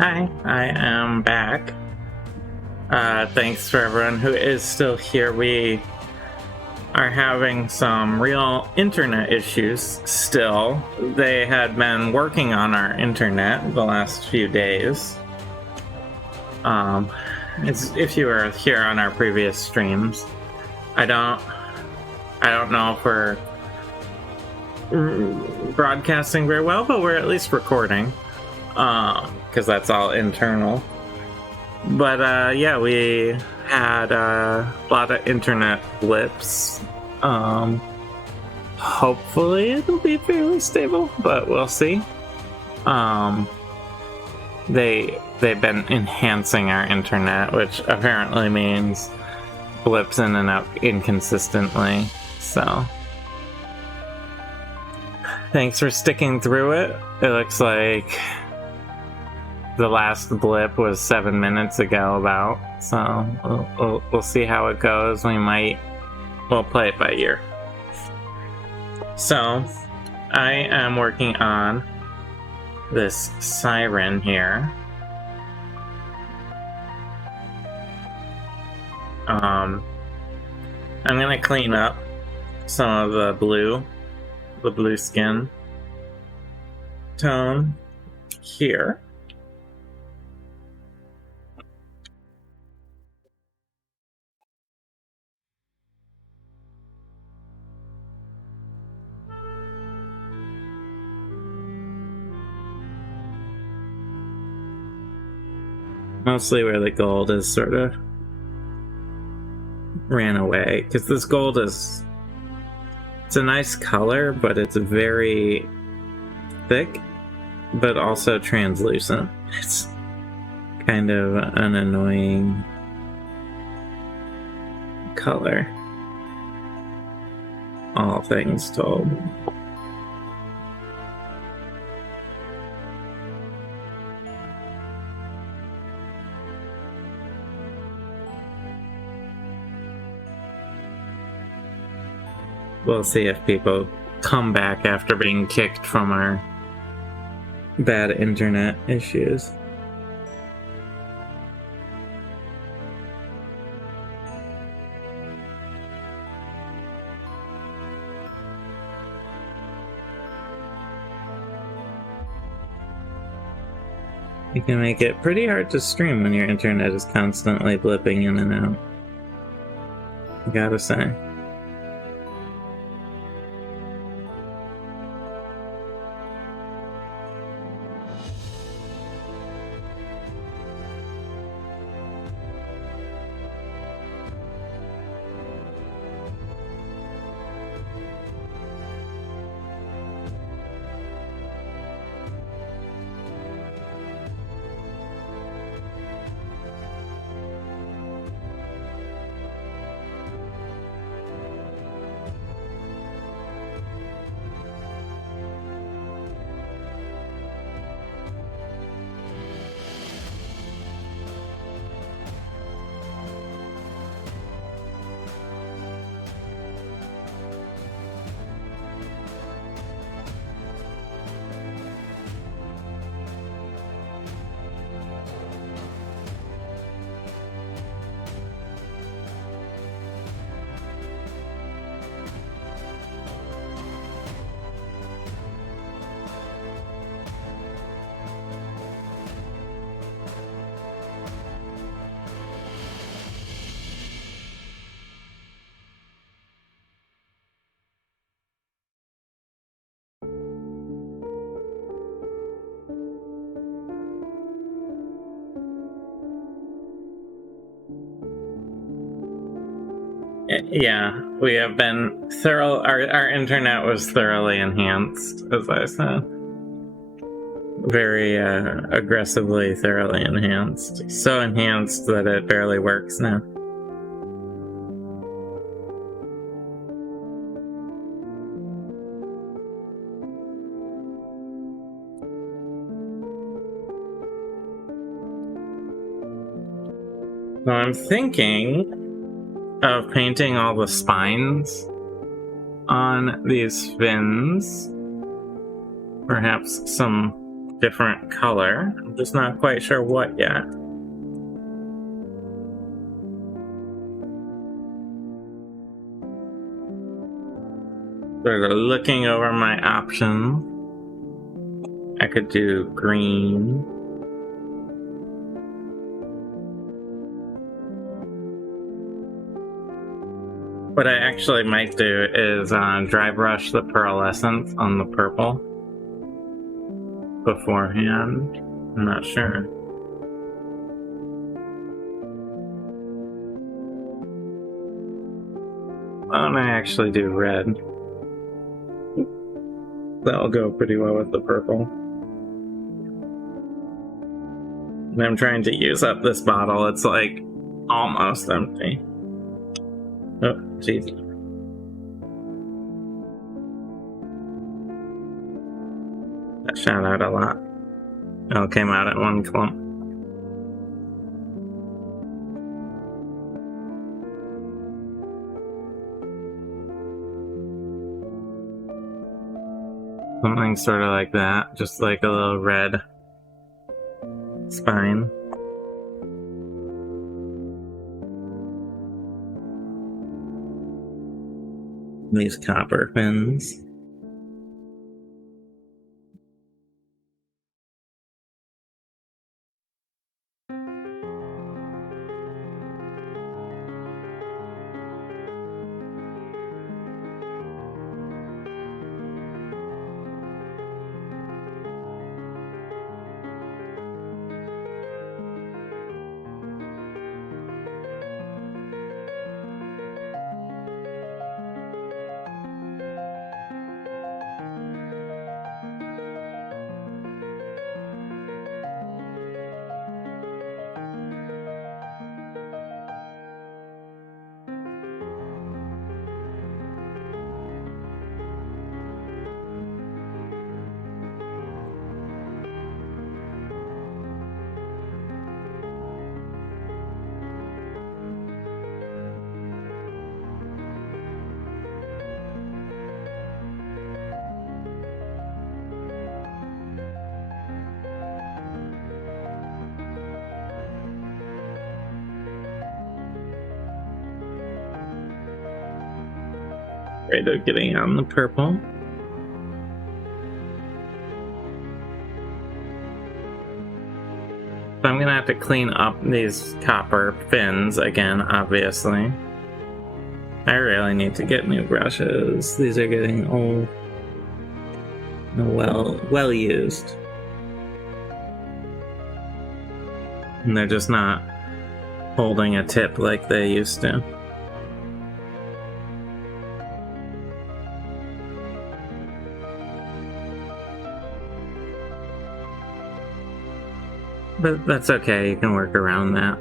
Hi, I am back. Thanks for everyone who is still here. We are having some real internet issues still. They had been working on our internet the last few days. If you were here on our previous streams, I don't know if we're broadcasting very well, but we're at least recording, because that's all internal. But yeah, we had a lot of internet blips. Hopefully it'll be fairly stable, but we'll see. They've been enhancing our internet, which apparently means blips in and out inconsistently. So thanks for sticking through it. It looks like the last blip was 7 minutes ago, about. So we'll see how it goes. We'll play it by ear. So I am working on this siren here. I'm gonna clean up some of the blue skin tone here. Mostly where the gold is sort of ran away, because this gold it's a nice color, but it's very thick, but also translucent. It's kind of an annoying color, all things told. We'll see if people come back after being kicked from our bad internet issues. You can make it pretty hard to stream when your internet is constantly blipping in and out, I gotta say. Yeah, we have been our internet was thoroughly enhanced, as I said. Very aggressively thoroughly enhanced. So enhanced that it barely works now. So I'm thinking of painting all the spines on these fins. Perhaps some different color. I'm just not quite sure what yet. Sort of looking over my options. I could do green. What I actually might do is dry brush the pearlescence on the purple beforehand. I'm not sure. Why don't I actually do red? That'll go pretty well with the purple. And I'm trying to use up this bottle. It's like almost empty. Oh, jeez. That shot out a lot. Oh, it came out at one clump. Something sort of like that, just like a little red spine. These copper fins. Right of getting on the purple. So I'm gonna have to clean up these copper fins again, obviously. I really need to get new brushes. These are getting old. Well used. And they're just not holding a tip like they used to. But that's okay, you can work around that.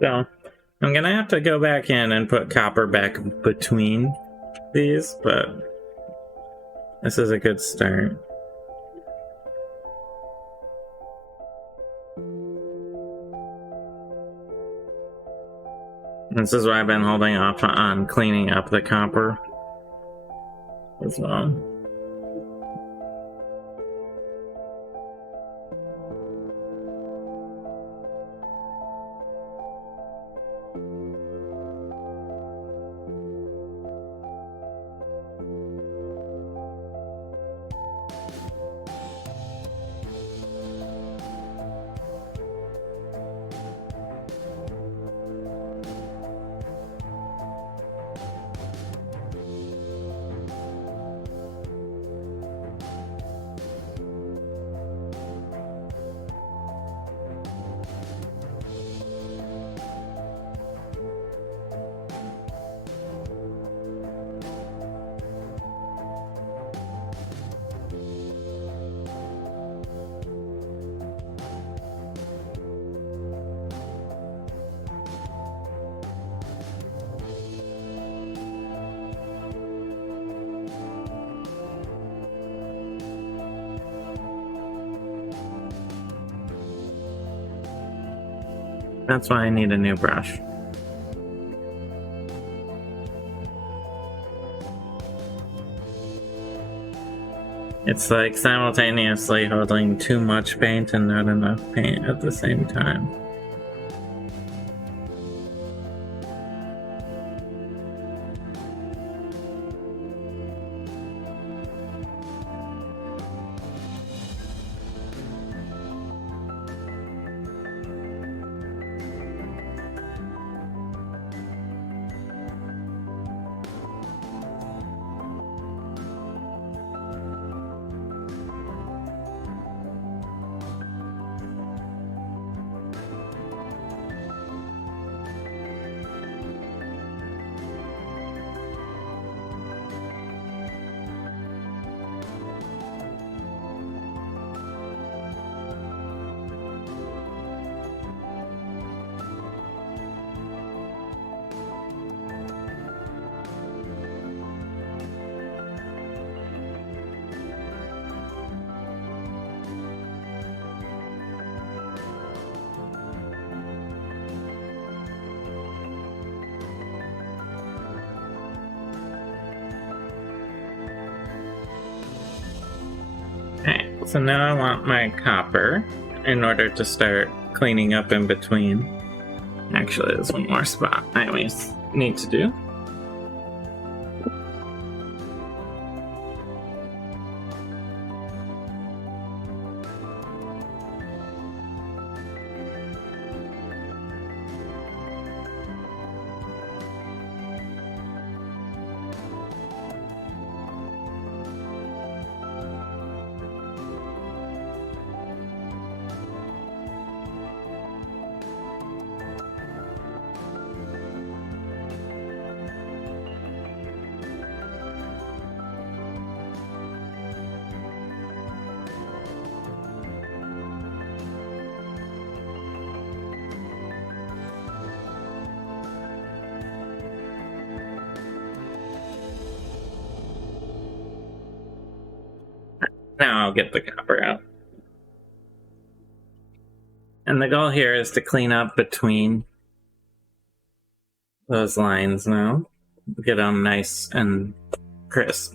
So I'm gonna have to go back in and put copper back between these, but this is a good start. This is why I've been holding off on cleaning up the copper as well. That's why I need a new brush. It's like simultaneously holding too much paint and not enough paint at the same time. Okay, so now I want my copper in order to start cleaning up in between. Actually, there's one more spot I always need to do. Now I'll get the copper out. And the goal here is to clean up between those lines now. Get them nice and crisp.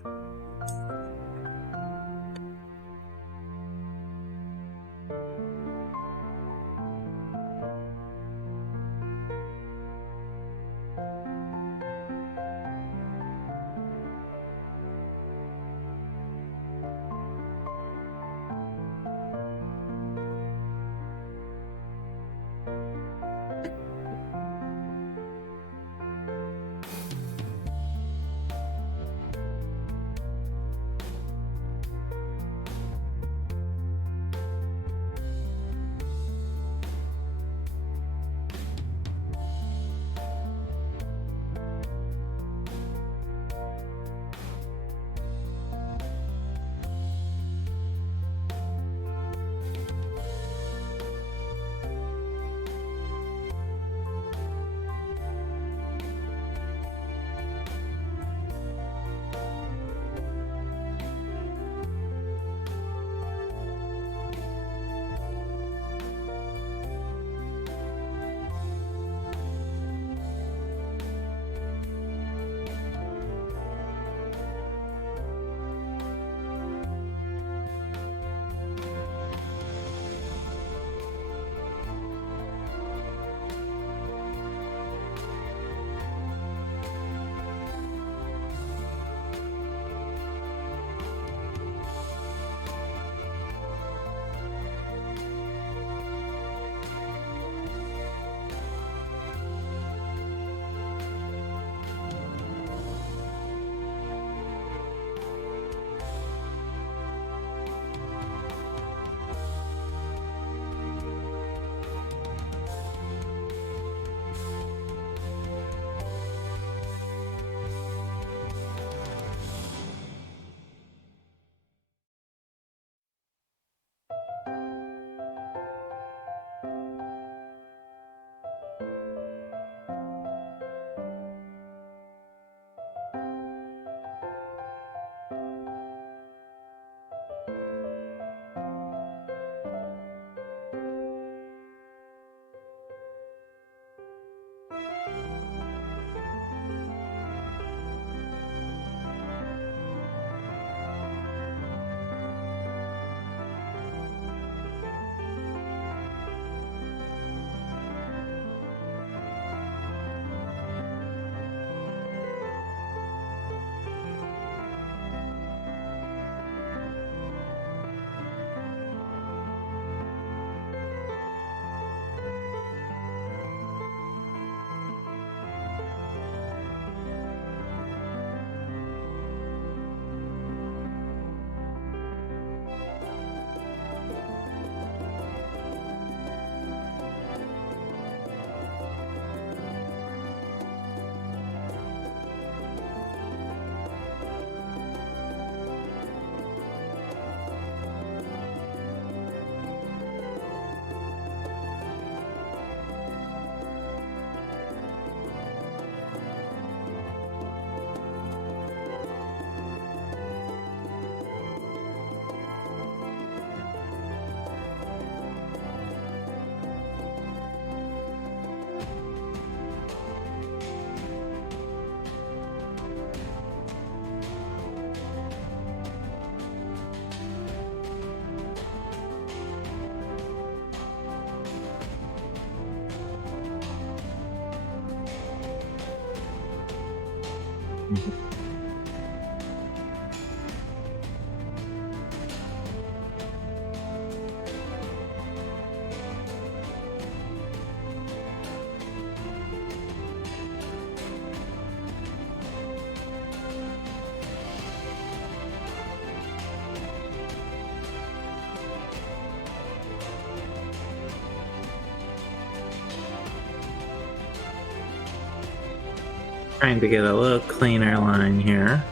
Trying to get a little cleaner line here.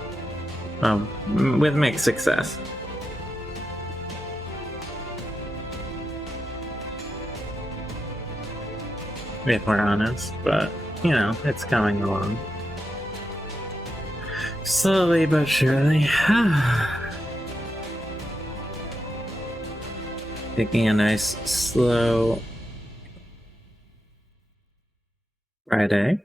With mixed success. If we're honest, but you know, it's coming along. Slowly but surely. Taking a nice, slow Friday.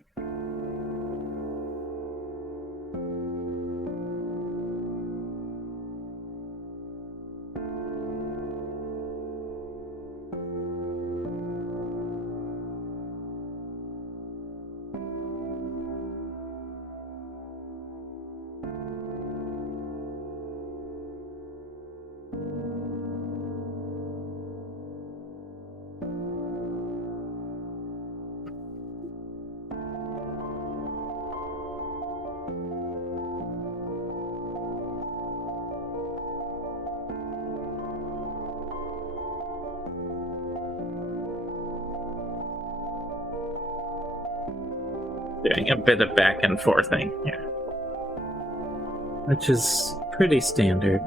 Doing a bit of back and forthing here, which is pretty standard.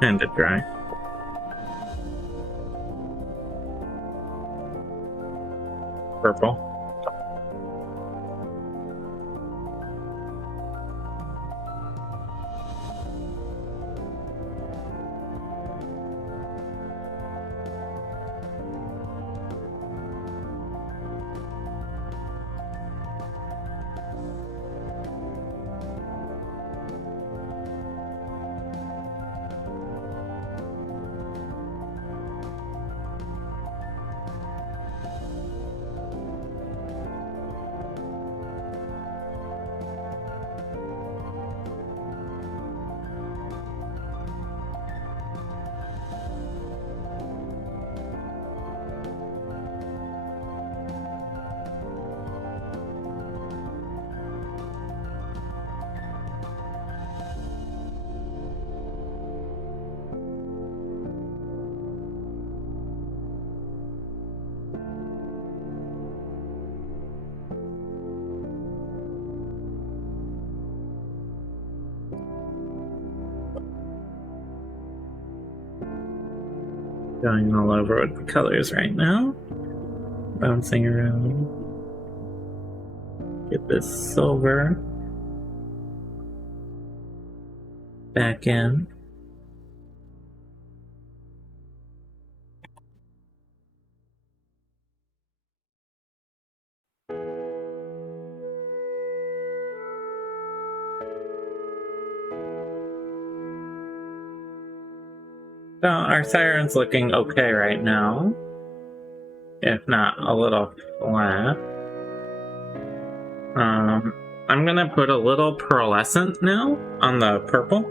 Kind of dry. Purple. Going all over with the colors right now. Bouncing around. Get this silver back in. So our siren's looking okay right now. if not a little flat. I'm gonna put a little pearlescent now on the purple.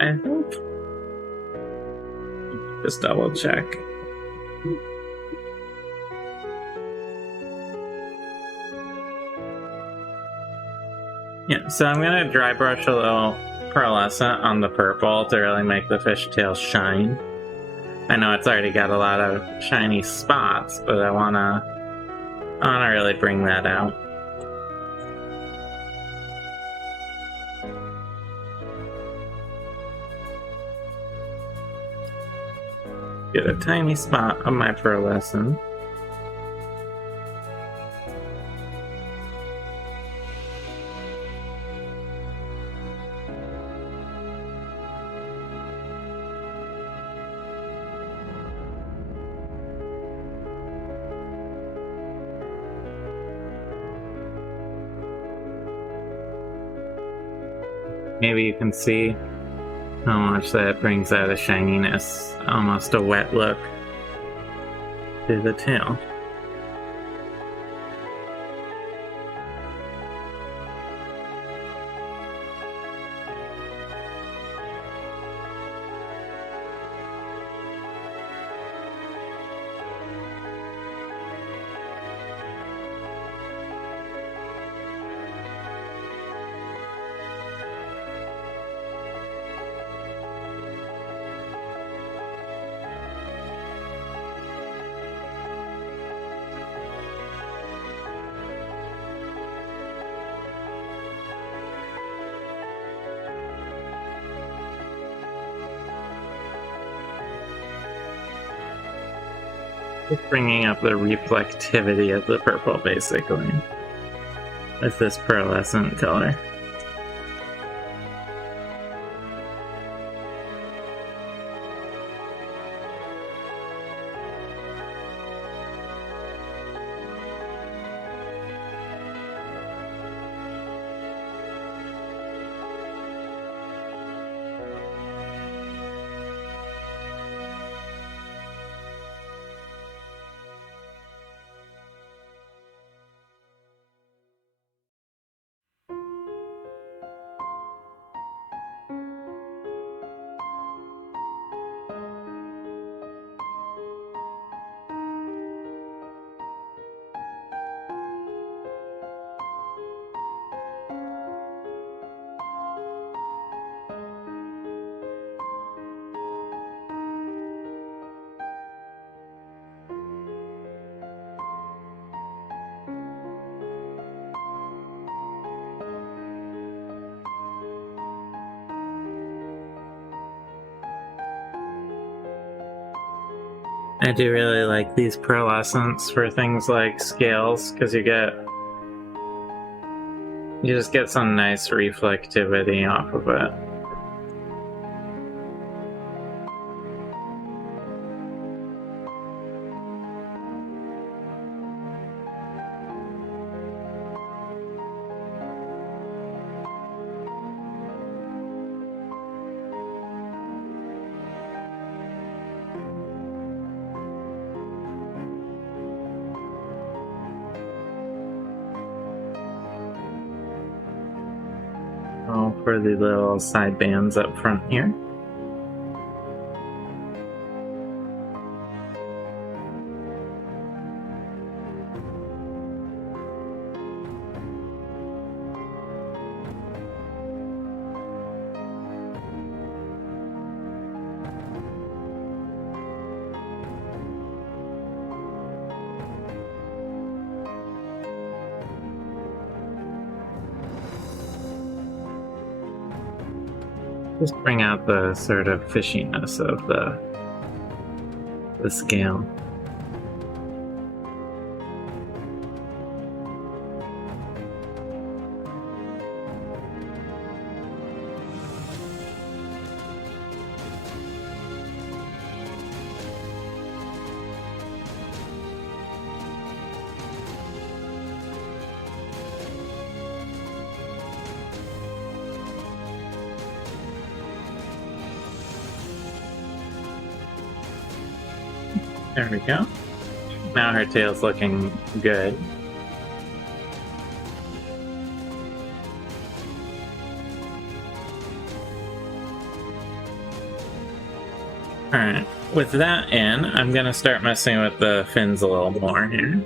I think. Just double check. Yeah, so I'm gonna dry brush a little pearlescent on the purple to really make the fishtail shine. I know it's already got a lot of shiny spots, but I wanna really bring that out. Get a tiny spot of my pearlescent. Maybe you can see how much that brings out a shininess, almost a wet look to the tail. Just bringing up the reflectivity of the purple, basically, with this pearlescent color. I do really like these pearlescents for things like scales, because you just get some nice reflectivity off of it. For the little side bands up front here. Just bring out the sort of fishiness of the scale. There we go. Now her tail's looking good. Alright, with that in, I'm gonna start messing with the fins a little more here.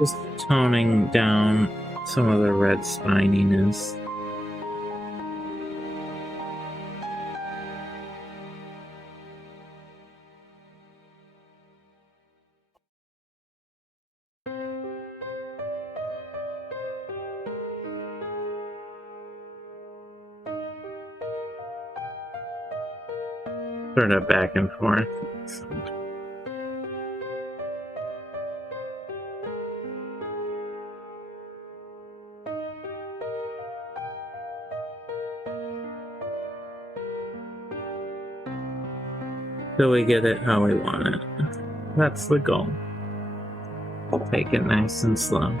Just toning down some of the red spininess. Sort of back and forth. Till we get it how we want it. That's the goal. Take it nice and slow.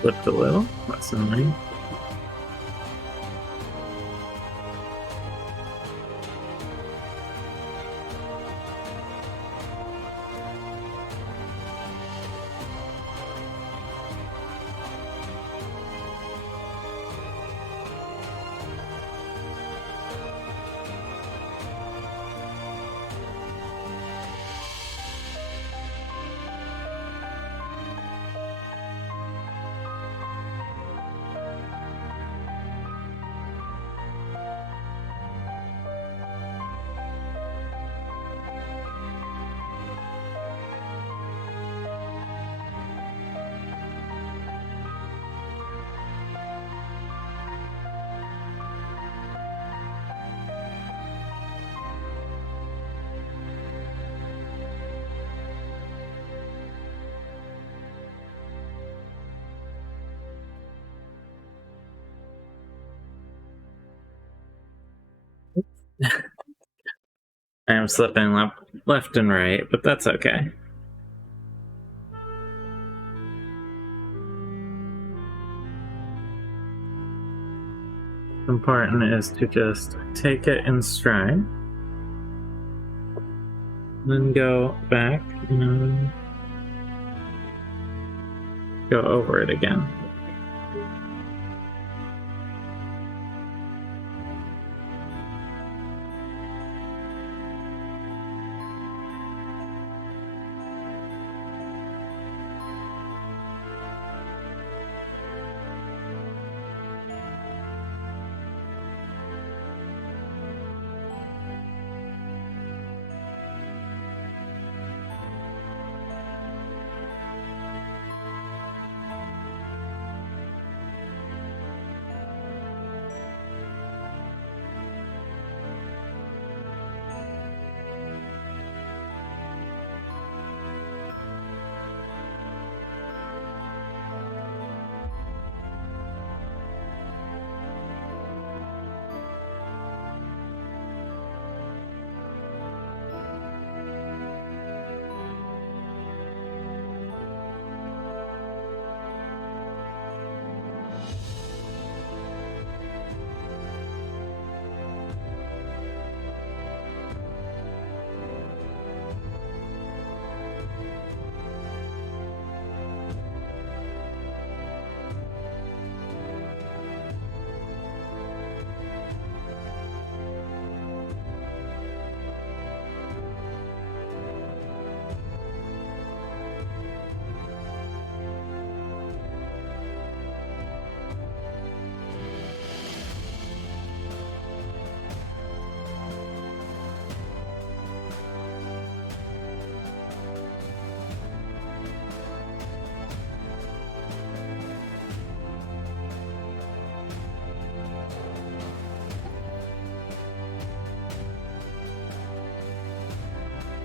Flipped a little. That's annoying. I am slipping left and right, but that's okay. Important is to just take it in stride, then go back and go over it again.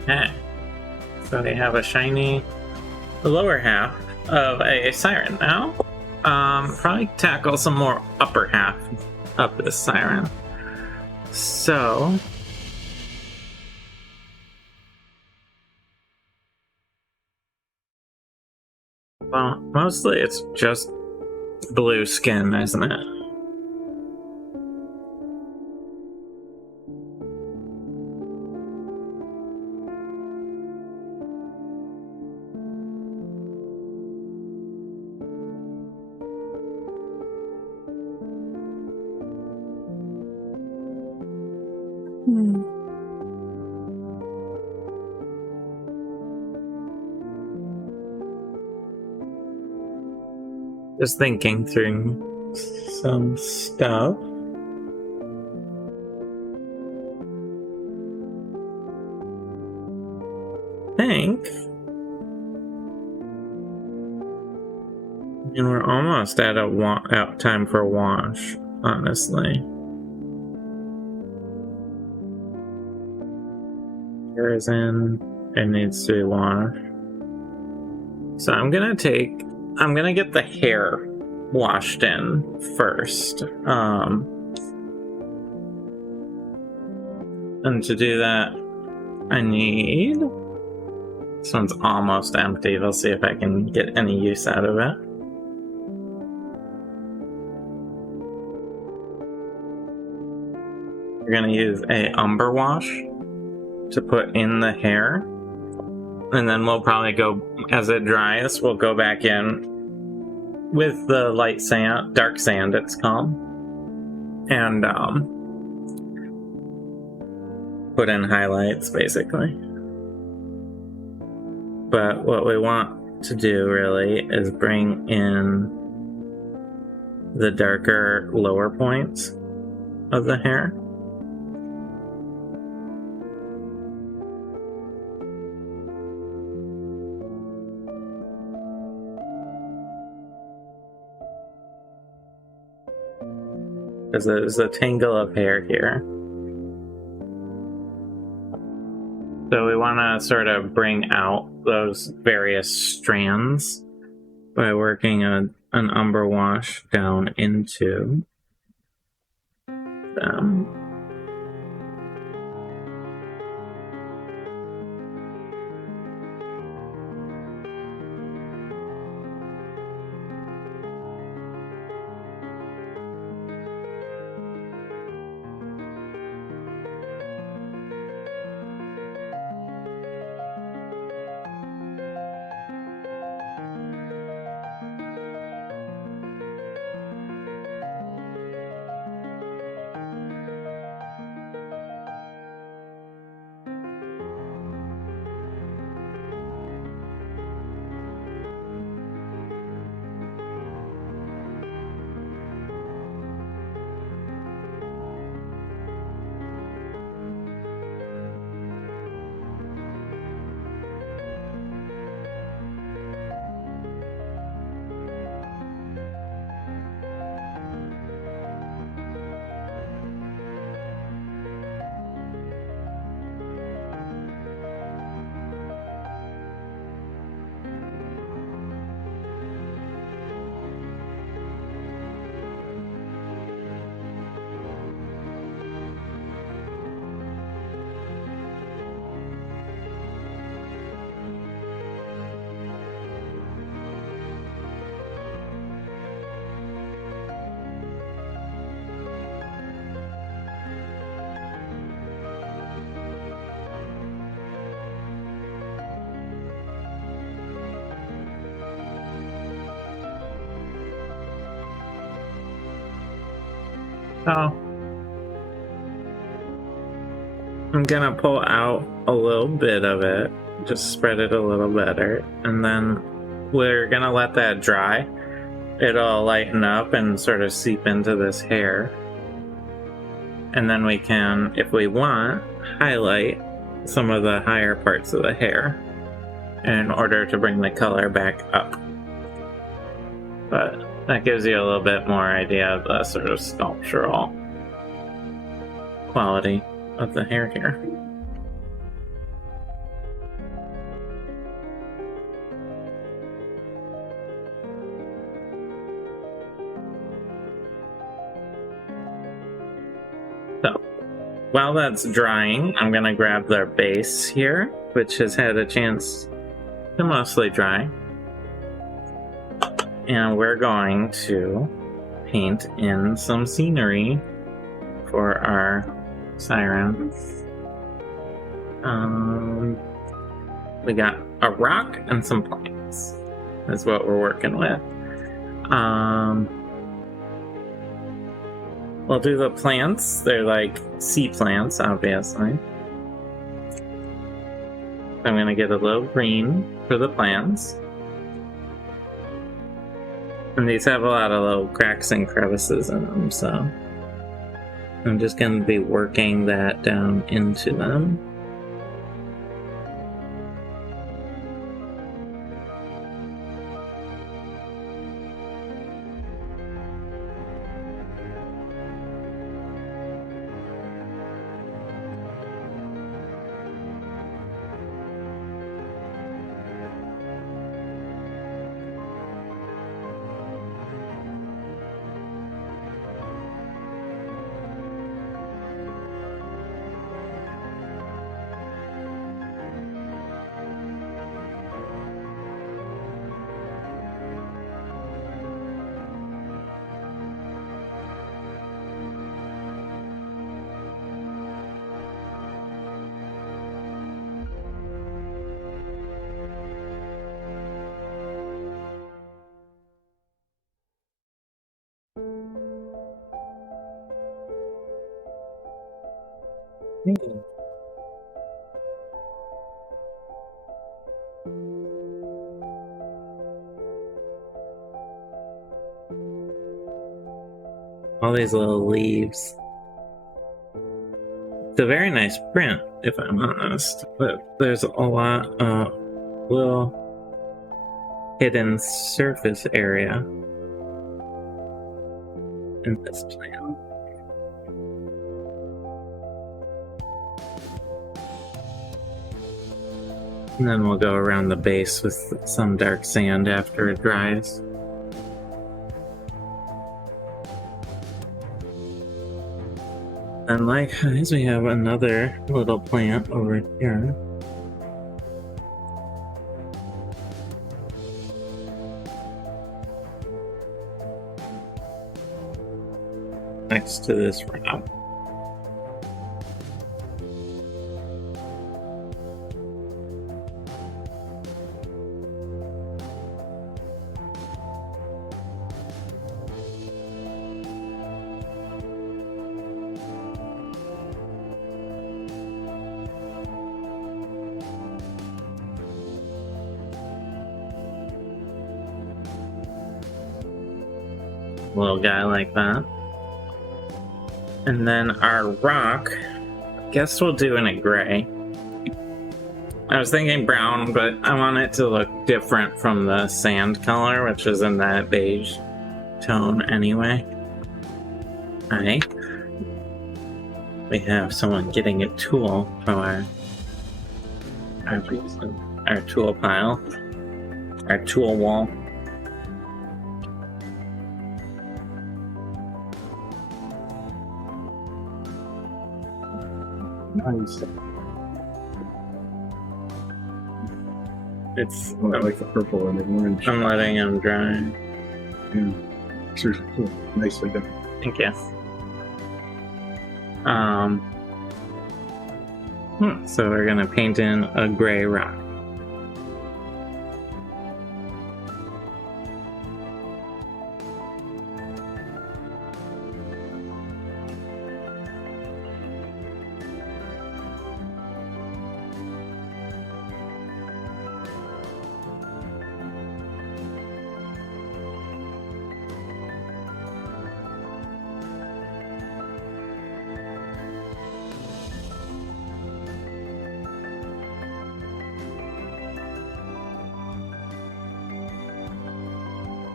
Okay. So they have a shiny lower half of a siren now. Probably tackle some more upper half of this siren. So well, mostly it's just blue skin, isn't it? Just thinking through some stuff. And we're almost at out time for wash, honestly. Hair is in, it needs to be washed. So I'm gonna get the hair washed in first. And to do that, I need... This one's almost empty. We'll see if I can get any use out of it. We're gonna use a umber wash to put in the hair. And then we'll probably go, as it dries, we'll go back in with the light sand, dark sand it's called. And put in highlights, basically. But what we want to do, really, is bring in the darker lower points of the hair. Because there's a tangle of hair here. So we want to sort of bring out those various strands by working an umber wash down into them. So I'm gonna pull out a little bit of it, just spread it a little better, and then we're gonna let that dry. It'll lighten up and sort of seep into this hair. And then we can, if we want, highlight some of the higher parts of the hair in order to bring the color back up. But that gives you a little bit more idea of the sort of sculptural quality of the hair here. while that's drying, I'm gonna grab their base here, which has had a chance to mostly dry. And we're going to paint in some scenery for our siren. We got a rock and some plants. That's what we're working with. We'll do the plants. They're like sea plants, obviously. I'm gonna get a little green for the plants. And these have a lot of little cracks and crevices in them, so I'm just gonna be working that down into them. All these little leaves. It's a very nice print, if I'm honest, but there's a lot of little hidden surface area in this plant. And then we'll go around the base with some dark sand after it dries. And likewise, we have another little plant over here. Next to this rock. Little guy like that. And then our rock, I guess we'll do in a gray. I was thinking brown, but I want it to look different from the sand color, which is in that beige tone anyway. Alright. We have someone getting a tool from our tool pile. Our tool wall. Nice. It's I like the purple and the orange. I'm letting him dry. Yeah. Seriously, cool. Nicely done. Thank you. So we're gonna paint in a gray rock.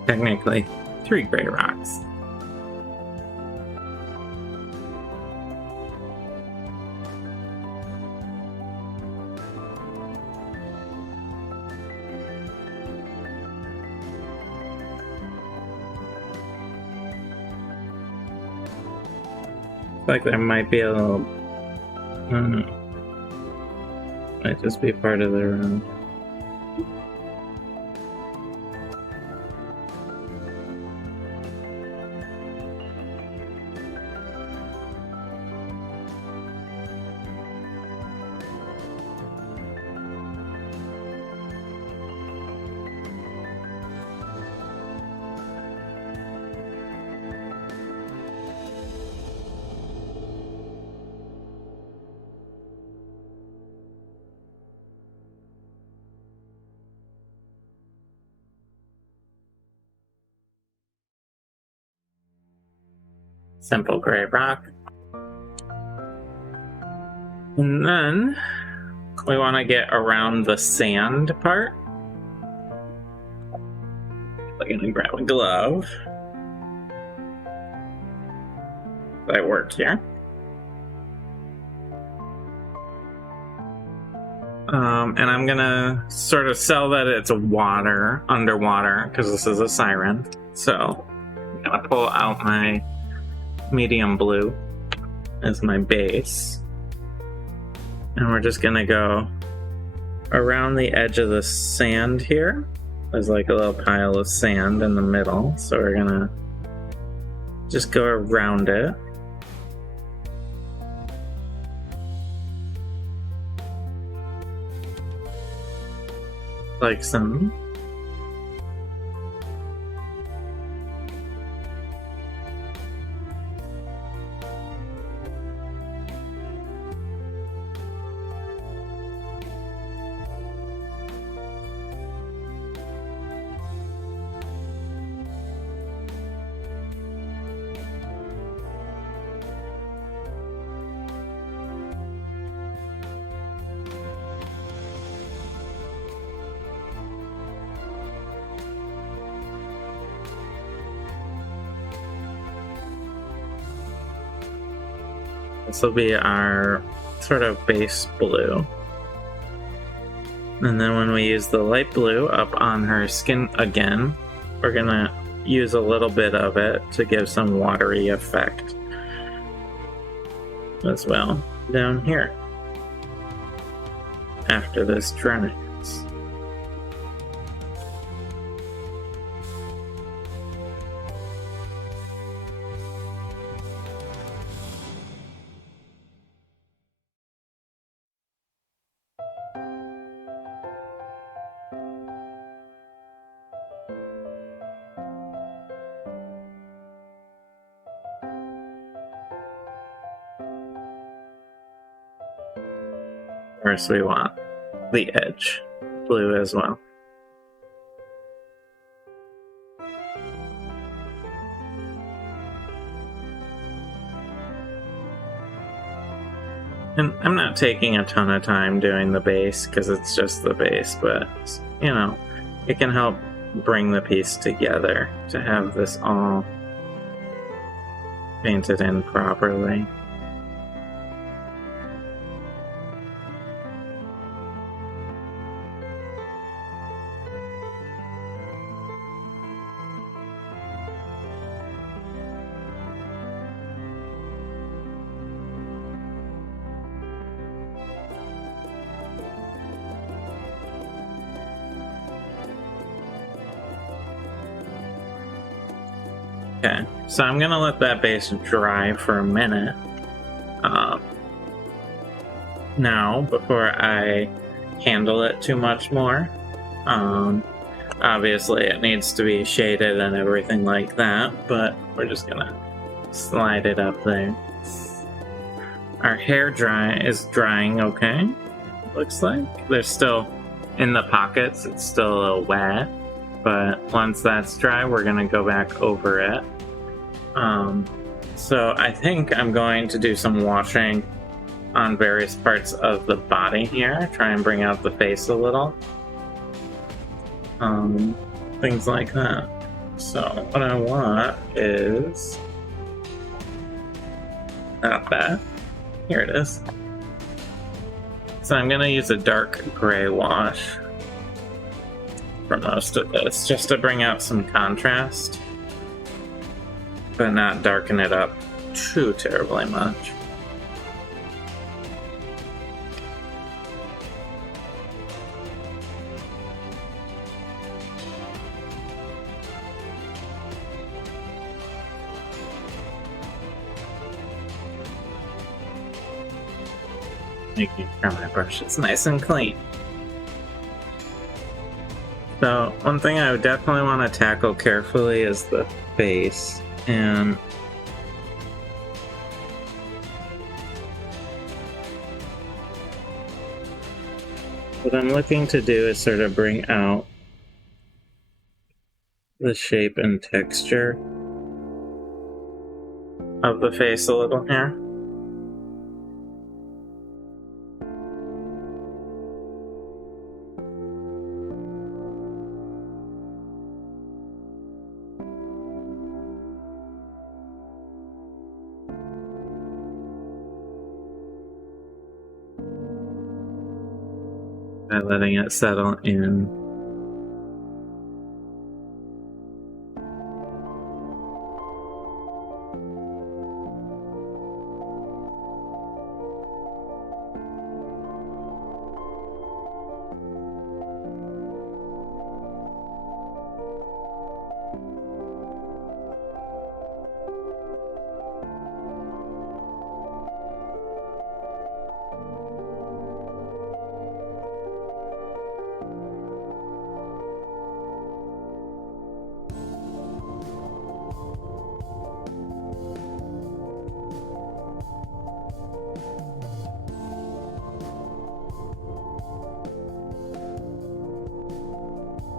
Technically, 3 gray rocks. Like there might be a little Might just be part of the room. Simple gray rock. And then we want to get around the sand part. I'm gonna grab a glove. I work here. And I'm gonna sort of sell that it's underwater, because this is a siren. So I'm gonna pull out my medium blue as my base. And we're just gonna go around the edge of the sand here. There's like a little pile of sand in the middle, so we're gonna just go around it. Like some. This will be our sort of base blue. And then when we use the light blue up on her skin again, we're gonna use a little bit of it to give some watery effect as well down here after this dries. First, we want the edge blue as well. And I'm not taking a ton of time doing the base because it's just the base, but you know, it can help bring the piece together to have this all painted in properly. Okay, so I'm gonna let that base dry for a minute. Now, before I handle it too much more, obviously it needs to be shaded and everything like that, but we're just gonna slide it up there. Our hair is drying okay, looks like. There's still, in the pockets, it's still a little wet. But once that's dry, we're gonna go back over it. So I think I'm going to do some washing on various parts of the body here, try and bring out the face a little. Things like that. So what I want is not that. Here it is. So I'm gonna use a dark gray wash for most of this, just to bring out some contrast, but not darken it up too terribly much. making sure my brush is nice and clean. So, one thing I would definitely want to tackle carefully is the face, and what I'm looking to do is sort of bring out the shape and texture of the face a little here. By letting it settle in.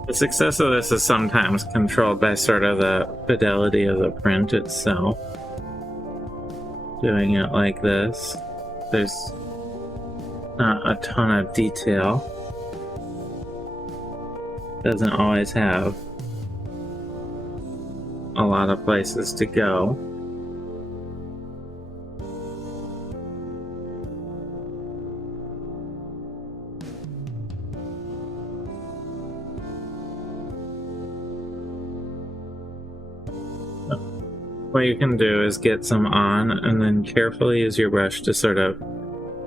The success of this is sometimes controlled by sort of the fidelity of the print itself. Doing it like this, there's not a ton of detail. Doesn't always have a lot of places to go. What you can do is get some on and then carefully use your brush to sort of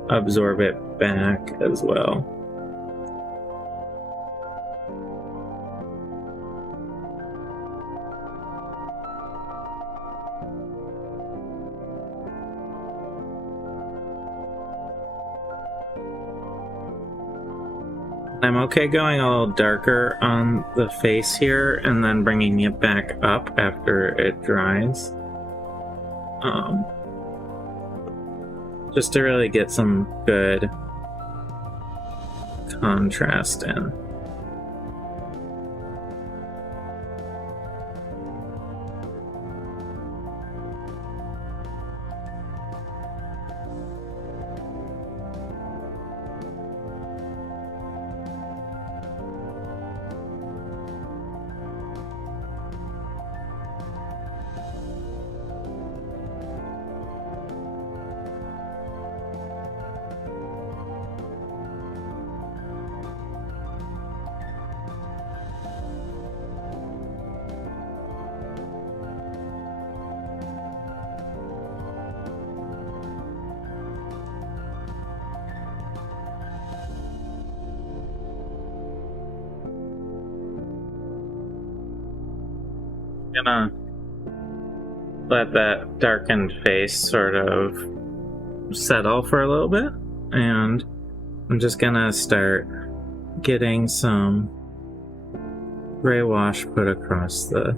absorb it back as well. I'm okay going a little darker on the face here and then bringing it back up after it dries. Just to really get some good contrast in. Gonna let that darkened face sort of settle for a little bit, and I'm just gonna start getting some gray wash put across the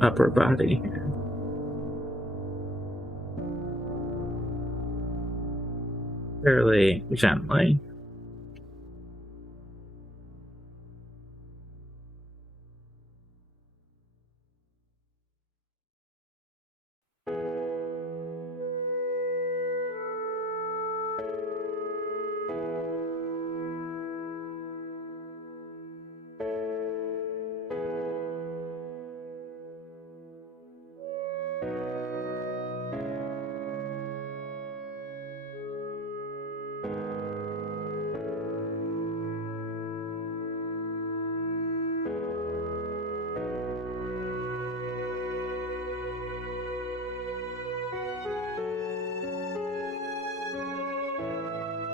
upper body. Fairly gently.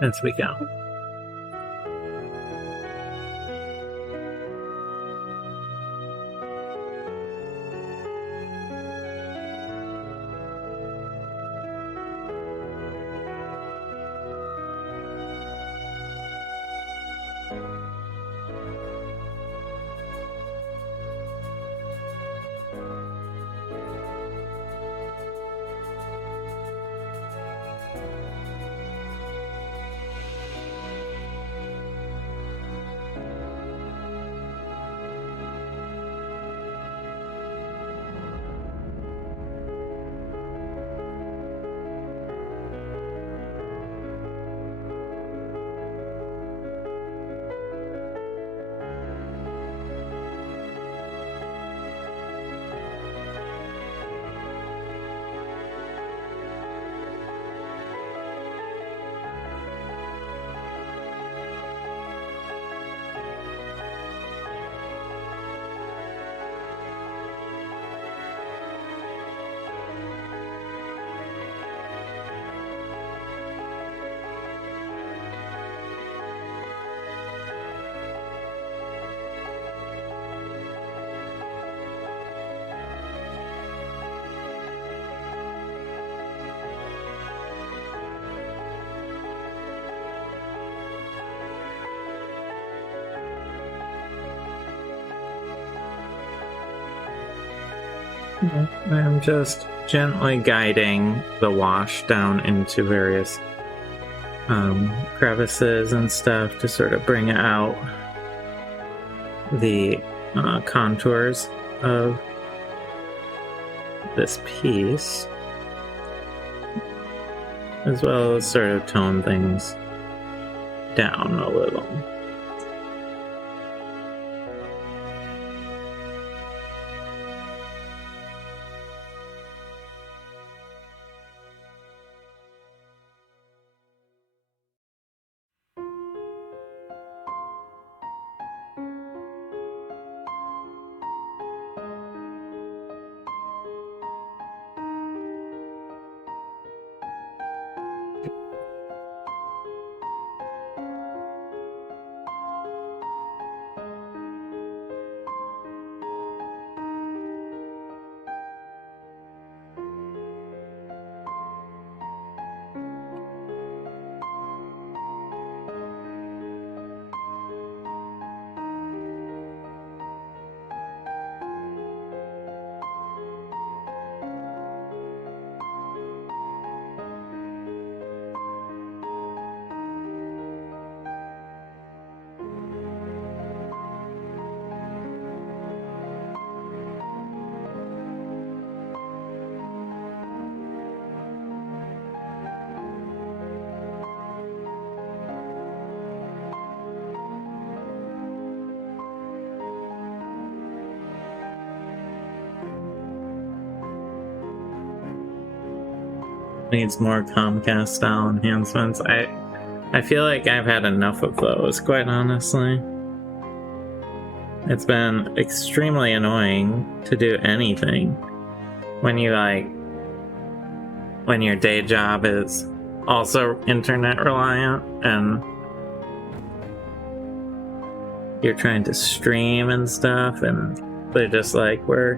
As we go. I'm just gently guiding the wash down into various crevices and stuff to sort of bring out the contours of this piece, as well as sort of tone things down a little. Needs more Comcast style enhancements. I feel like I've had enough of those, quite honestly. It's been extremely annoying to do anything when you when your day job is also internet reliant and you're trying to stream and stuff, and they're just like, we're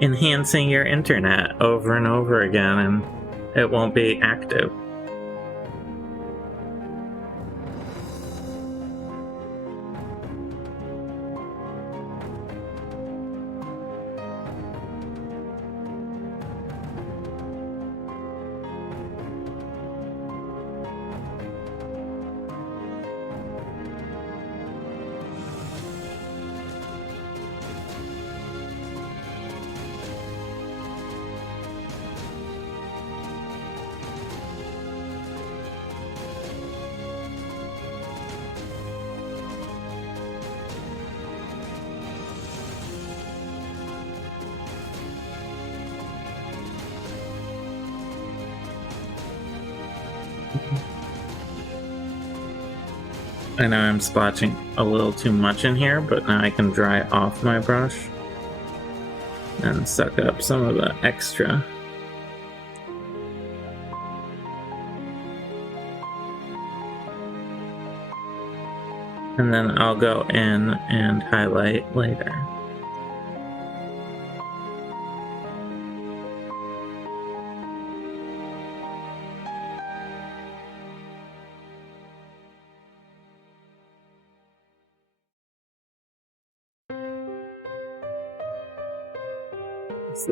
enhancing your internet over and over again and it won't be active. I know I'm splotching a little too much in here, but now I can dry off my brush and suck up some of the extra. And then I'll go in and highlight later.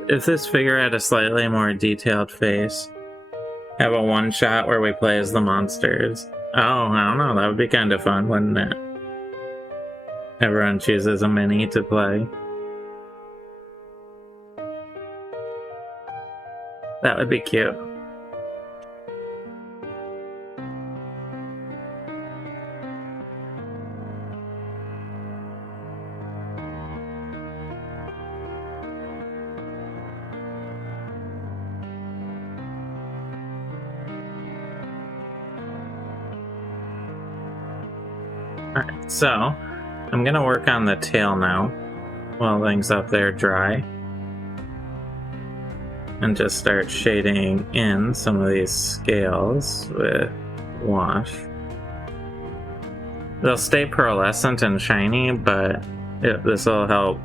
If this figure had a slightly more detailed face, have a one shot where we play as the monsters. Oh, I don't know, that would be kind of fun, wouldn't it? Everyone chooses a mini to play. That would be cute. Alright, so I'm gonna work on the tail now while things up there dry. And just start shading in some of these scales with wash. They'll stay pearlescent and shiny, but this will help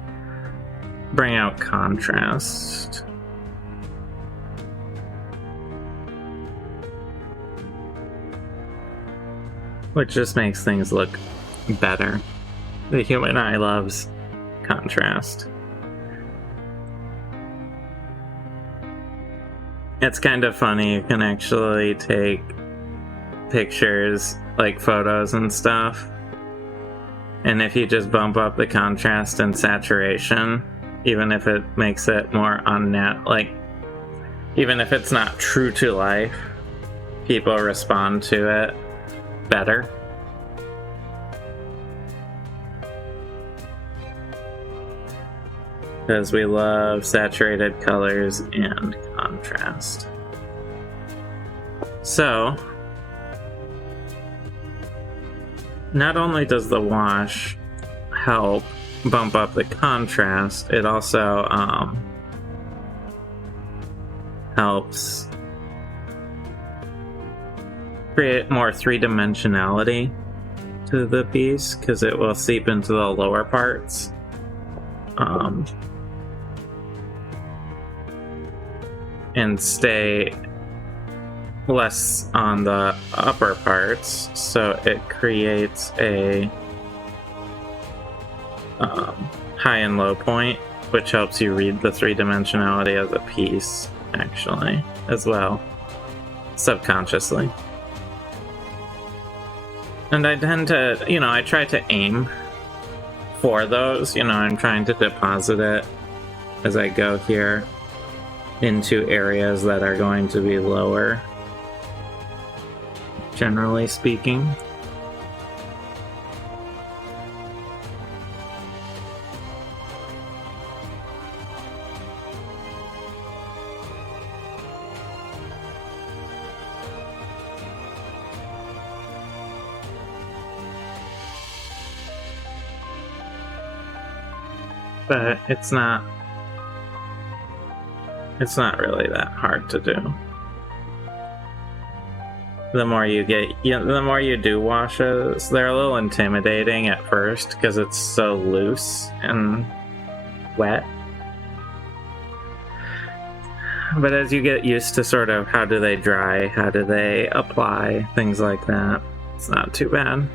bring out contrast. Which just makes things look better. The human eye loves contrast. It's kind of funny. You can actually take pictures, like photos and stuff, and if you just bump up the contrast and saturation, even if it makes it more like, even if it's not true to life, people respond to it better. Because we love saturated colors and contrast. So, not only does the wash help bump up the contrast, it also helps create more three-dimensionality to the piece, because it will seep into the lower parts. And stay less on the upper parts, so it creates a high and low point, which helps you read the three-dimensionality of the piece, actually, as well, subconsciously. And I tend to, I try to aim for those, I'm trying to deposit it as I go here into areas that are going to be lower, generally speaking. But it's not really that hard to do. The more you do washes, they're a little intimidating at first because it's so loose and wet. But as you get used to sort of how do they dry, how do they apply, things like that, it's not too bad.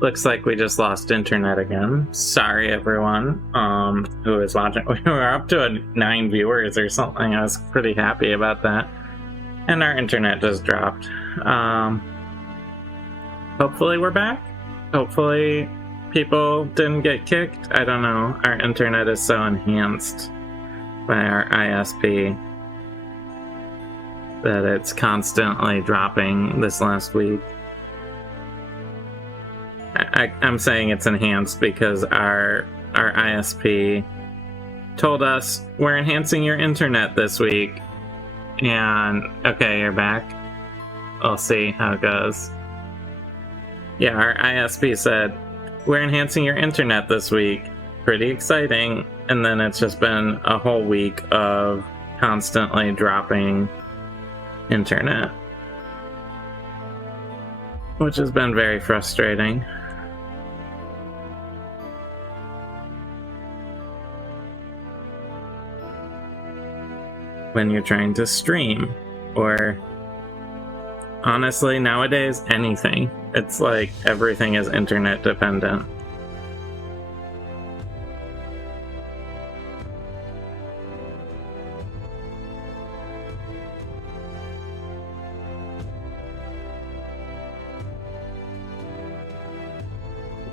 Looks like we just lost internet again. Sorry, everyone who is watching. We were up to 9 viewers or something. I was pretty happy about that. And our internet just dropped. Hopefully we're back. Hopefully people didn't get kicked. I don't know. Our internet is so enhanced by our ISP that it's constantly dropping this last week. I'm saying it's enhanced because our ISP told us we're enhancing your internet this week. And okay, you're back. We'll see how it goes. Yeah, our ISP said we're enhancing your internet this week. Pretty exciting. And then it's just been a whole week of constantly dropping internet, which has been very frustrating. When you're trying to stream, or honestly nowadays anything. It's like everything is internet dependent.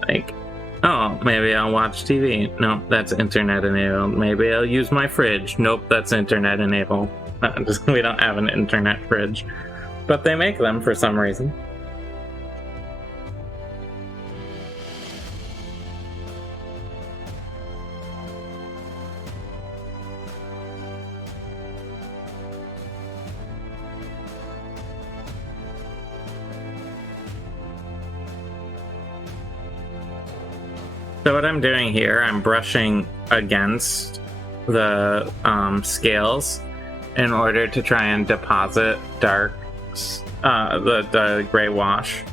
Like, oh, maybe I'll watch TV. Nope, that's internet enabled. Maybe I'll use my fridge. Nope, that's internet enabled. We don't have an internet fridge. But they make them for some reason. So what I'm doing here, I'm brushing against the scales in order to try and deposit the gray wash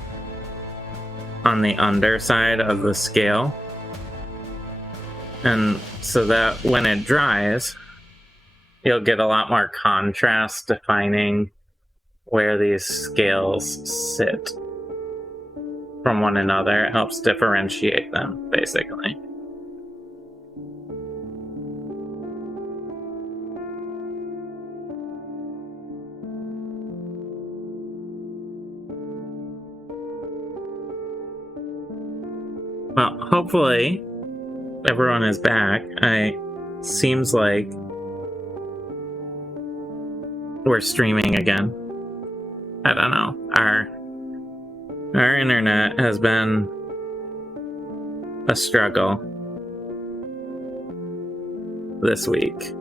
on the underside of the scale. And so that when it dries, you'll get a lot more contrast defining where these scales sit from one another. It helps differentiate them, basically. Well, hopefully everyone is back. Seems like we're streaming again. I don't know. Our internet has been a struggle this week.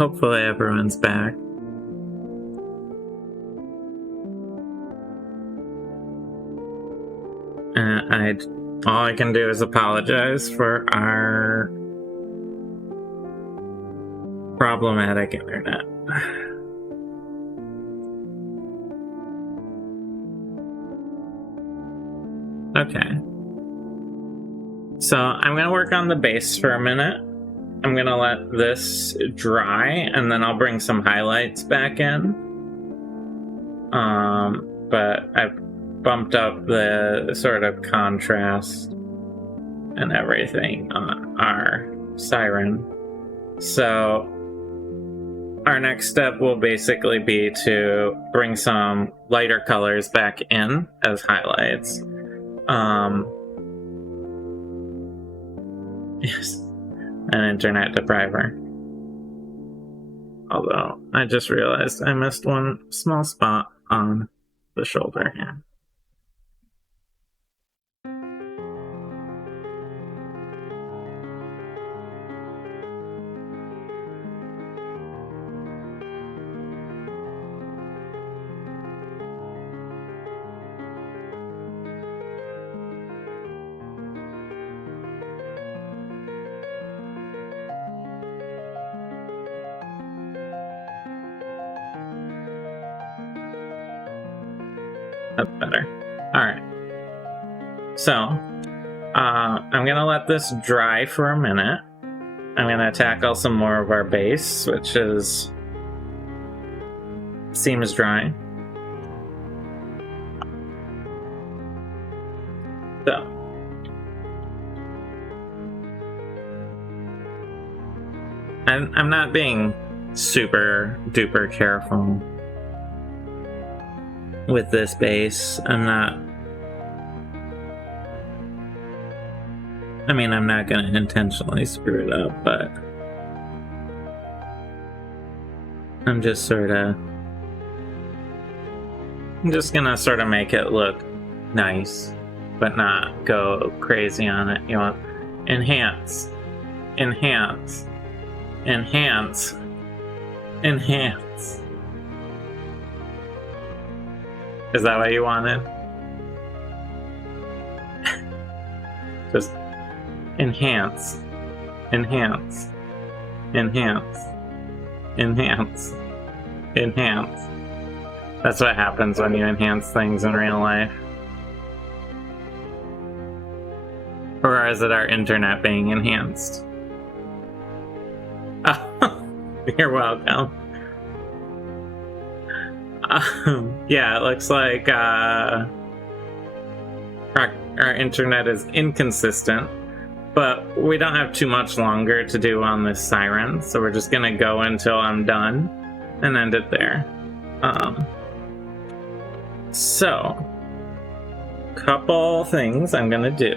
Hopefully everyone's back. All I can do is apologize for our problematic internet. Okay. So I'm gonna work on the base for a minute. I'm gonna let this dry, and then I'll bring some highlights back in. But I've bumped up the sort of contrast and everything on our Siren. So our next step will basically be to bring some lighter colors back in as highlights. Yes, an internet depriver. Although I just realized I missed one small spot on the shoulder here. That's better. Alright. So, I'm gonna let this dry for a minute. I'm gonna tackle some more of our base, which seems dry. So. I'm not being super duper careful with this base. I'm not gonna intentionally screw it up, but I'm just gonna sort of make it look nice, but not go crazy on it. You want enhance, enhance, enhance, enhance. Is that what you wanted? Just enhance, enhance, enhance, enhance, enhance. That's what happens when you enhance things in real life. Or is it our internet being enhanced? Oh, you're welcome. Yeah, it looks like our internet is inconsistent, but we don't have too much longer to do on this Siren, so we're just gonna go until I'm done and end it there. So, couple things I'm gonna do.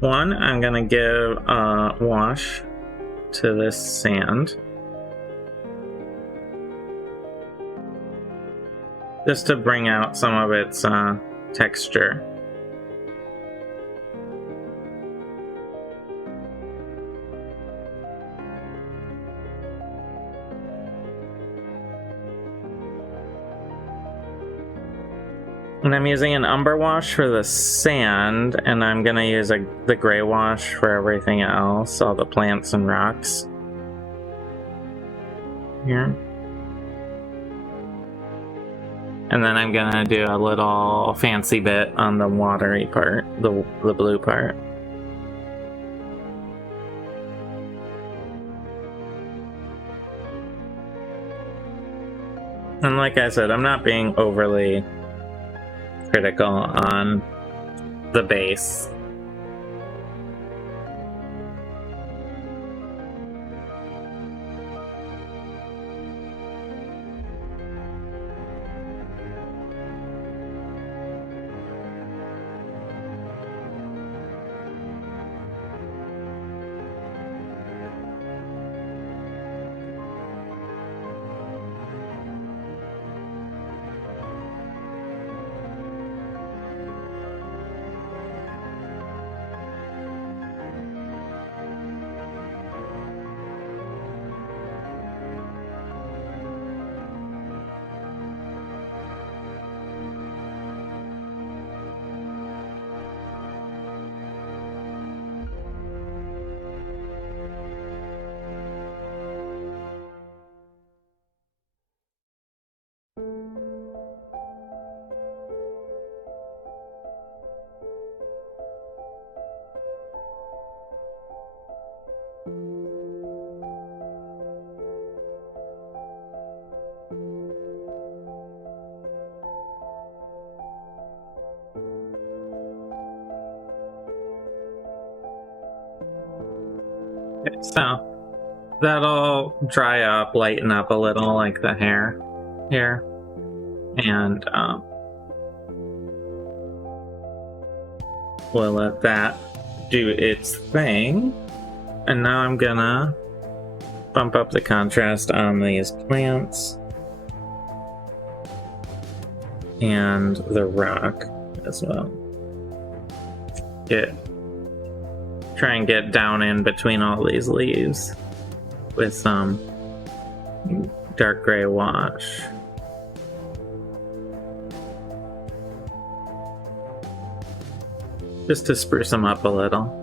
One, I'm gonna give a wash to this sand. just to bring out some of its texture. And I'm using an umber wash for the sand, and I'm gonna use the gray wash for everything else, all the plants and rocks. Here. And then I'm gonna do a little fancy bit on the watery part, the blue part. And like I said, I'm not being overly critical on the base. So that'll dry up, lighten up a little, like the hair here, and we'll let that do its thing. And now I'm gonna bump up the contrast on these plants and the rock as well. Try and get down in between all these leaves with some dark gray wash. Just to spruce them up a little.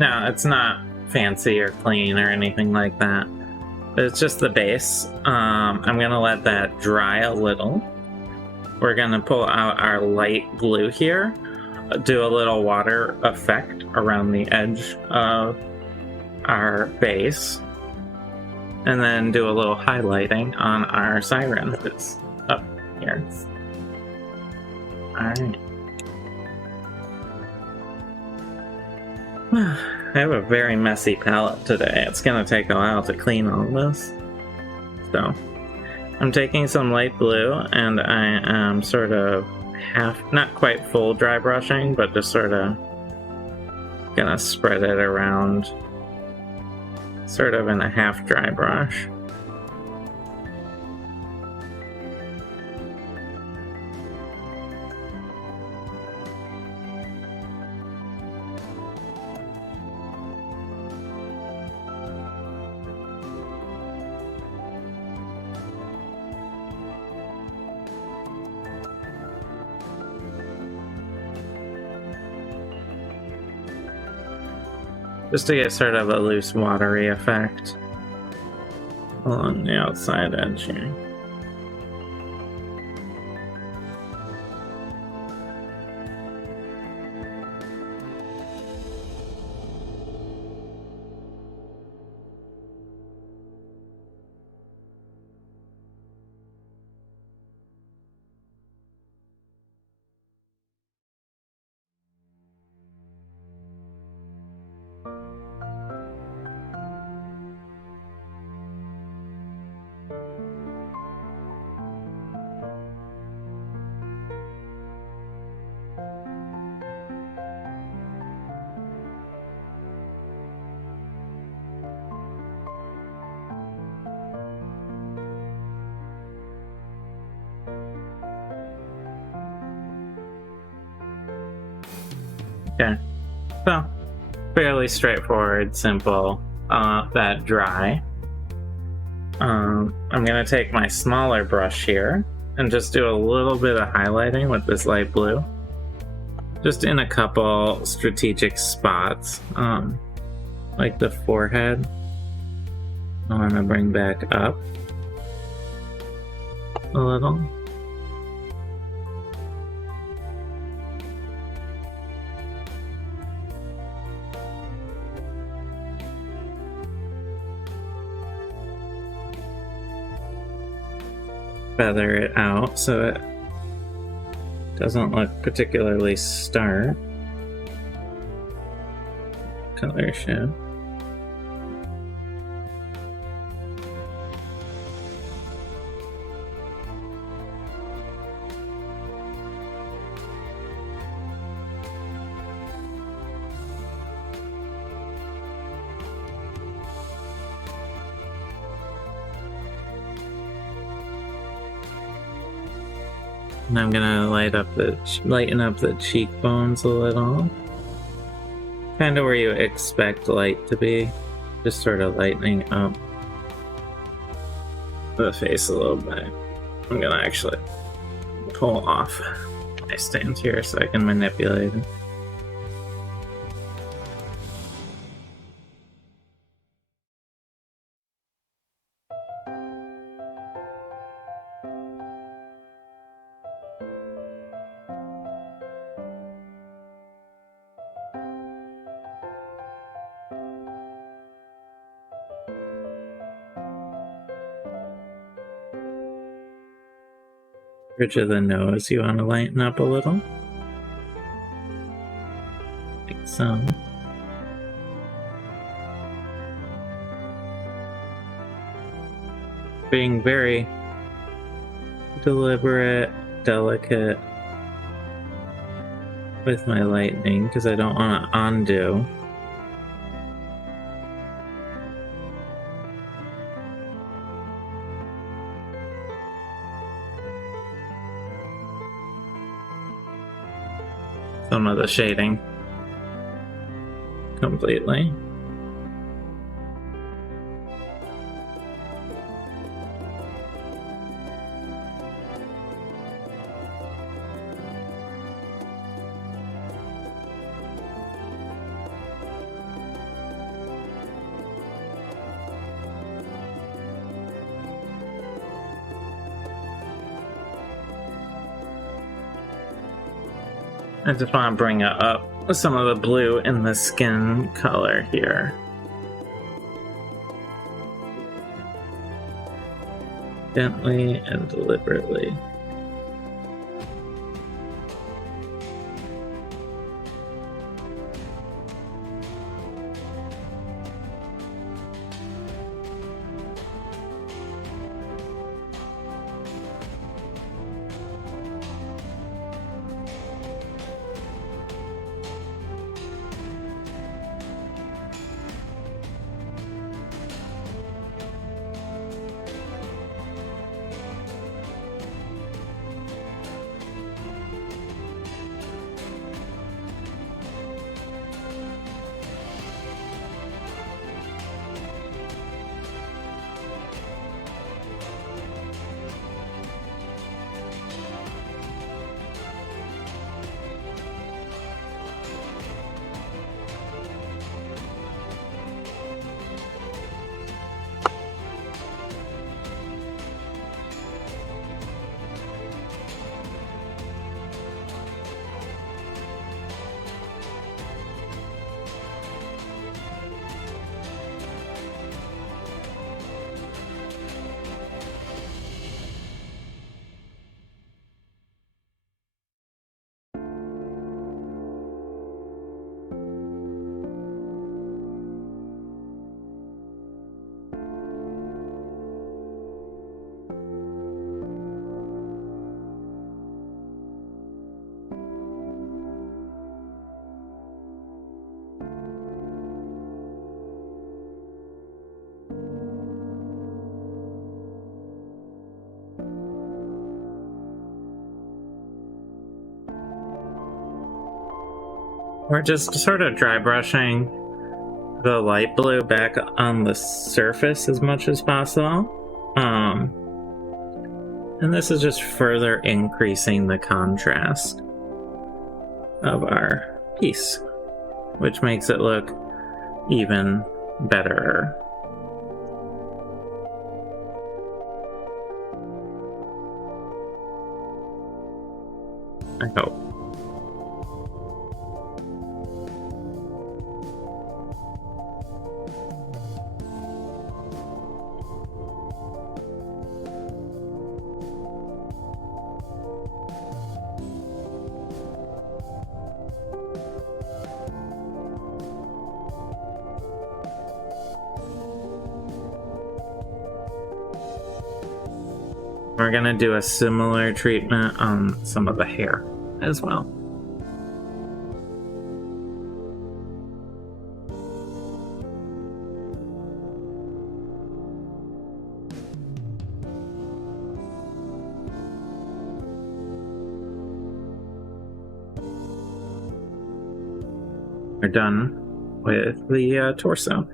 Now, it's not fancy or clean or anything like that, but it's just the base. I'm gonna let that dry a little. We're gonna pull out our light blue here, do a little water effect around the edge of our base, and then do a little highlighting on our siren that's up here. Alright. I have a very messy palette today. It's gonna take a while to clean all this. So, I'm taking some light blue and I am sort of not quite full dry brushing, but just sort of gonna spread it around sort of in a half dry brush. just to get sort of a loose watery effect along the outside edge here. Okay, so fairly straightforward, simple, that dry. I'm gonna take my smaller brush here and just do a little bit of highlighting with this light blue. Just in a couple strategic spots, like the forehead. I want to bring back up a little. Feather it out so it doesn't look particularly stark. Color shift. And I'm gonna lighten up the cheekbones a little. Kind of where you expect light to be. Just sort of lightening up the face a little bit. I'm gonna actually pull off my stand here so I can manipulate it. Bridge of the nose you want to lighten up a little. Like so. Being very deliberate, delicate with my lightning because I don't want to undo. Some of the shading completely. I just want to bring up some of the blue in the skin color here. Gently and deliberately. We're just sort of dry brushing the light blue back on the surface as much as possible. And this is just further increasing the contrast of our piece, which makes it look even better. I hope. We're gonna do a similar treatment on some of the hair as well. We're done with the torso.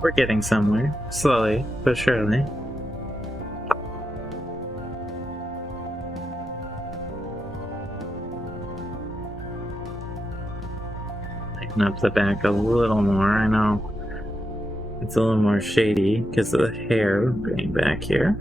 We're getting somewhere, slowly but surely. Lighten up the back a little more. I know it's a little more shady because of the hair being back here.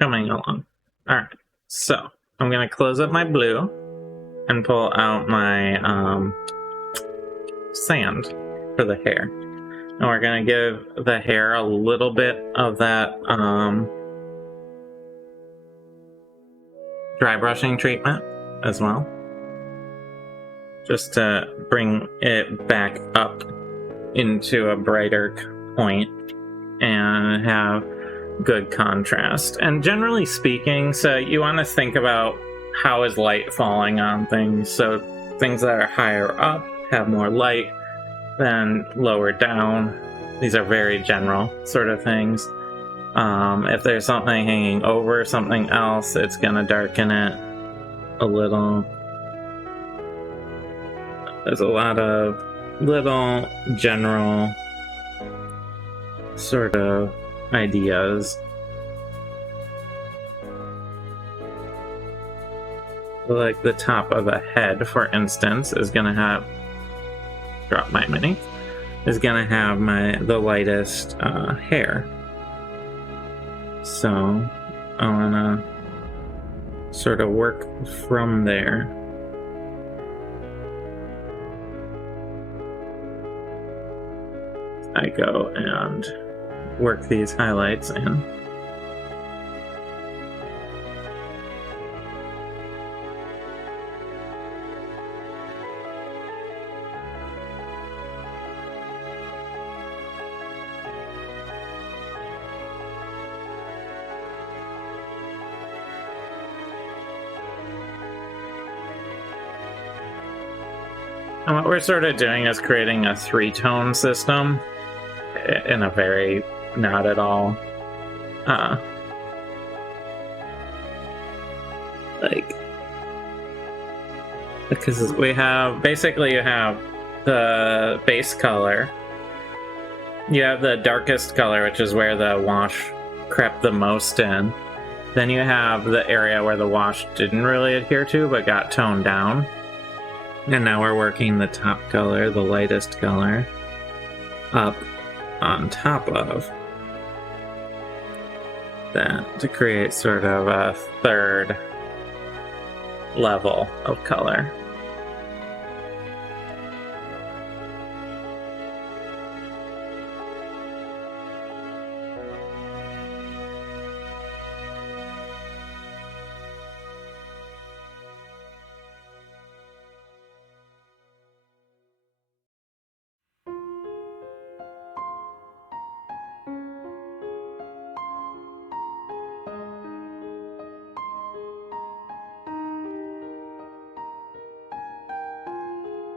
Coming along. Alright, so I'm gonna close up my blue and pull out my sand for the hair. And we're gonna give the hair a little bit of that dry brushing treatment as well. Just to bring it back up into a brighter point and have good contrast. And generally speaking, so you want to think about how is light falling on things. So things that are higher up have more light than lower down. These are very general sort of things. If there's something hanging over something else, it's gonna darken it a little. There's a lot of little general sort of ideas. Like the top of a head, for instance, is gonna have drop my mini is gonna have the lightest hair. So I wanna sort of work from there. I go and work these highlights in. And what we're sort of doing is creating a 3-tone system in a very not at all like, because we have basically, you have the base color, you have the darkest color, which is where the wash crept the most in. Then you have the area where the wash didn't really adhere to but got toned down. And now we're working the top color, the lightest color, up on top of that to create sort of a third level of color.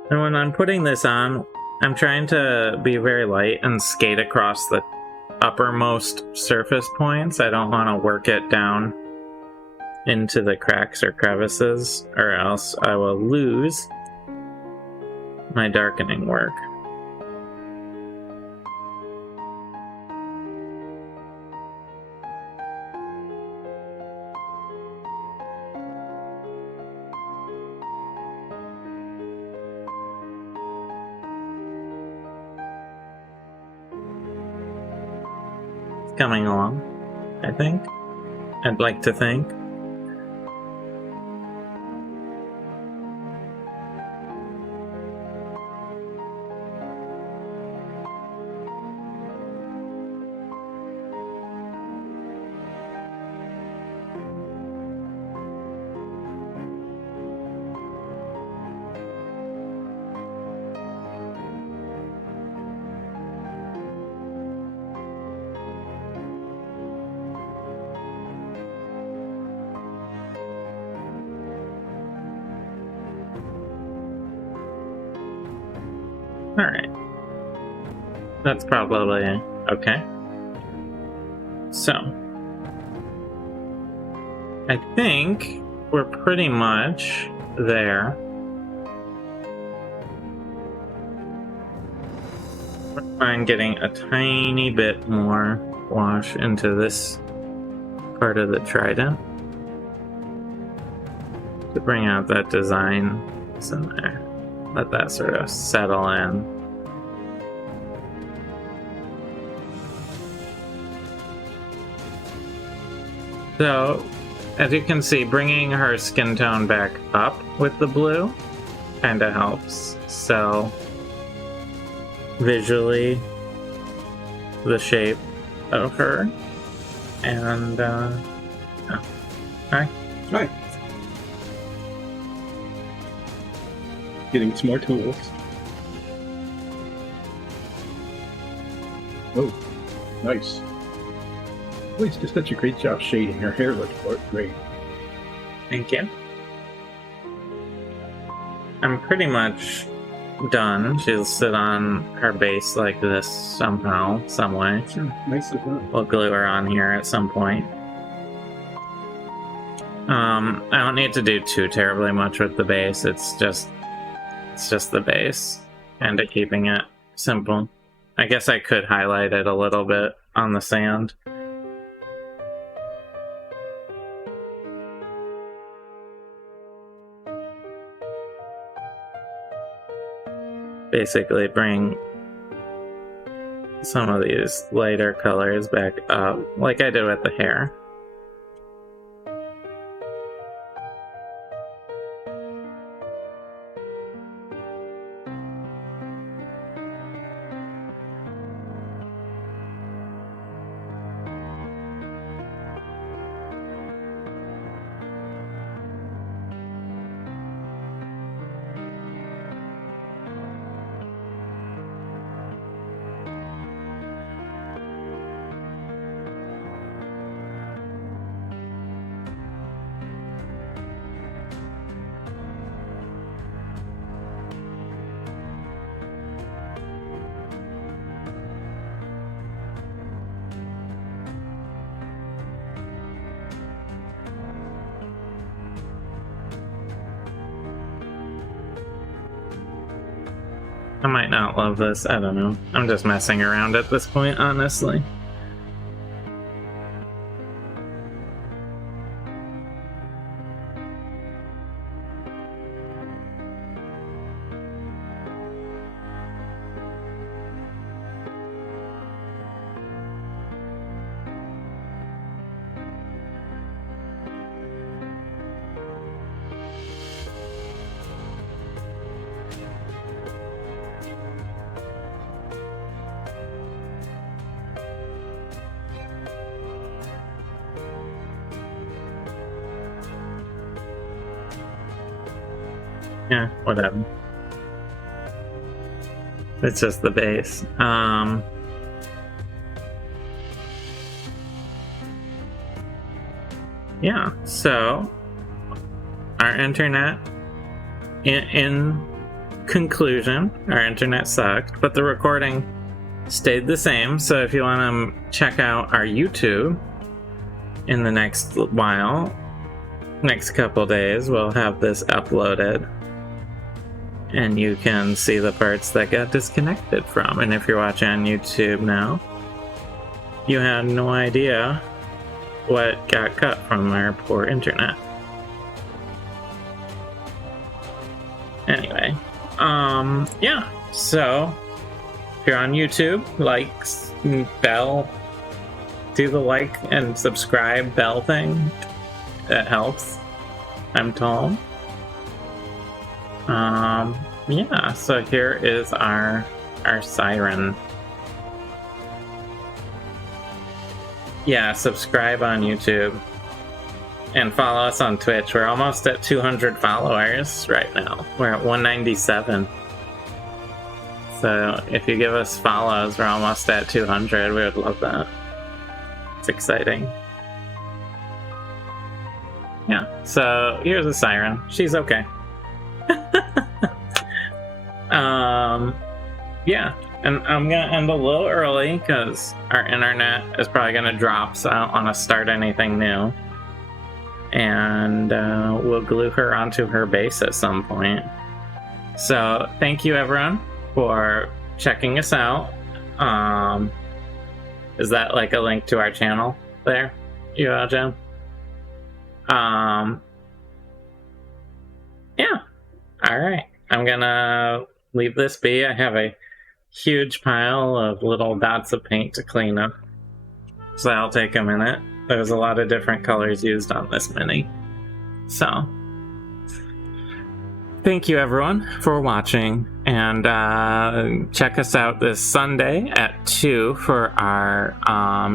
And when I'm putting this on, I'm trying to be very light and skate across the uppermost surface points. I don't want to work it down into the cracks or crevices, or else I will lose my darkening work. Coming along, I think. I'd like to think. Alright. That's probably okay. So, I think we're pretty much there. I'm getting a tiny bit more wash into this part of the trident to bring out that design that's in there. Let that sort of settle in. So, as you can see, bringing her skin tone back up with the blue kind of helps sell visually the shape of her. And, hi. Hi. Getting some more tools. Oh, nice. Please did such a great job shading. Her hair looks great. Thank you. I'm pretty much done. She'll sit on her base like this somehow, some way. Sure, nicely done. We'll glue her on here at some point. I don't need to do too terribly much with the base. It's just the base, and keeping it simple. I guess I could highlight it a little bit on the sand. Basically bring some of these lighter colors back up, like I did with the hair. I might not love this. I don't know. I'm just messing around at this point, honestly. Yeah, whatever. It's just the base. Yeah, so our internet, in conclusion, our internet sucked, but the recording stayed the same. So if you want to check out our YouTube in the next while, next couple days, we'll have this uploaded. And you can see the parts that got disconnected from. And if you're watching on YouTube now, you had no idea what got cut from our poor internet. Anyway, yeah. So if you're on YouTube, likes, bell, do the like and subscribe bell thing. That helps. I'm Tom. Yeah, so here is our siren. Yeah, subscribe on YouTube and follow us on Twitch. We're almost at 200 followers right now. We're at 197. So if you give us follows, we're almost at 200. We would love that. It's exciting. Yeah, so here's a siren. She's okay. Yeah, and I'm gonna end a little early because our internet is probably gonna drop, so I don't want to start anything new. And we'll glue her onto her base at some point. So thank you everyone for checking us out. Is that like a link to our channel there, Jen? Yeah. All right. I'm gonna leave this be. I have a huge pile of little dots of paint to clean up, so that'll take a minute. There's a lot of different colors used on this mini. So, thank you everyone for watching, and check us out this Sunday at 2 for our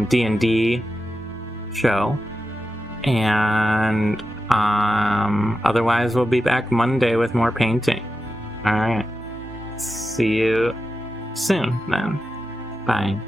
D&D show. And otherwise we'll be back Monday with more painting. Alright. See you soon then. Bye.